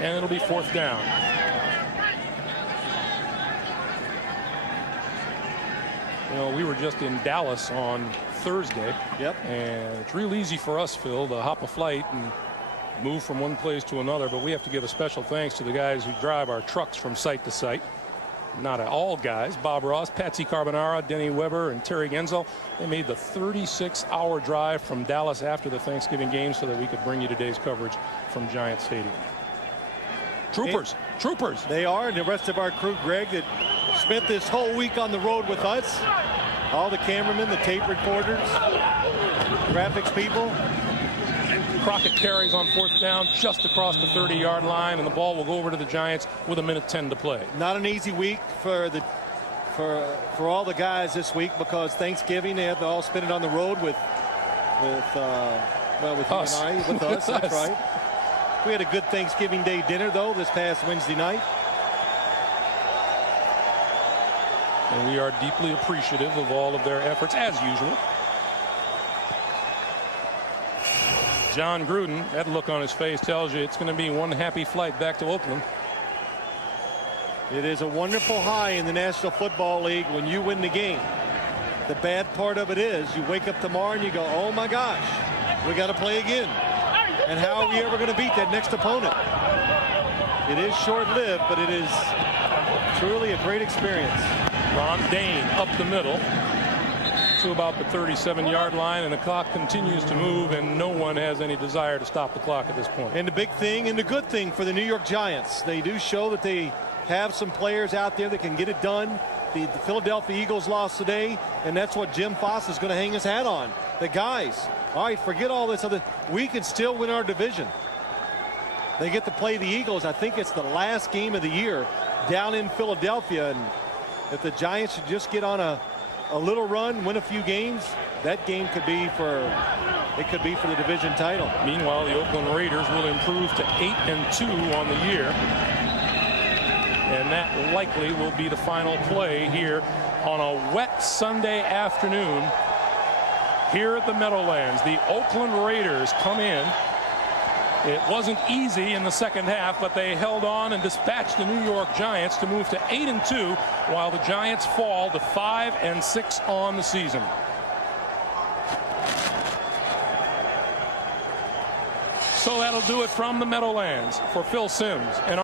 And it'll be 4th down. You know, we were just in Dallas on Thursday. Yep. And it's real easy for us, Phil, to hop a flight and move from one place to another, but we have to give a special thanks to the guys who drive our trucks from site to site. Not all guys. Bob Ross, Patsy Carbonara, Denny Weber, and Terry Genzel. They made the 36-hour drive from Dallas after the Thanksgiving game so that we could bring you today's coverage from Giant Stadium. Troopers. Troopers. They are, and the rest of our crew, Greg, that spent this whole week on the road with us. All the cameramen, the tape reporters, graphics people. Crockett carries on 4th down just across the 30-yard line, and the ball will go over to the Giants with 1:10 to play. Not an easy week for all the guys this week, because Thanksgiving they had to all spend it on the road with us. You and I, with us. That's right. We had a good Thanksgiving Day dinner though this past Wednesday night. And we are deeply appreciative of all of their efforts as usual. John Gruden, that look on his face tells you it's going to be one happy flight back to Oakland. It is a wonderful high in the National Football League when you win the game. The bad part of it is you wake up tomorrow and you go, oh my gosh, we got to play again. And how are we ever going to beat that next opponent? It is short-lived, but it is truly a great experience. Ron Dane up the middle to about the 37-yard line, and the clock continues to move, and no one has any desire to stop the clock at this point. And the big thing and the good thing for the New York Giants, they do show that they have some players out there that can get it done. The Philadelphia Eagles lost today, and that's what Jim Foss is going to hang his hat on. The guys, all right, forget all this other. We can still win our division. They get to play the Eagles. I think it's the last game of the year down in Philadelphia, and if the Giants should just get on a little run, win a few games, that game could be for the division title. Meanwhile, the Oakland Raiders will improve to 8-2 on the year, and that likely will be the final play here on a wet Sunday afternoon here at the Meadowlands. The Oakland Raiders come in. It wasn't easy in the second half, but they held on and dispatched the New York Giants to move to 8-2, while the Giants fall to 5-6 on the season. So that'll do it from the Meadowlands. For Phil Simms and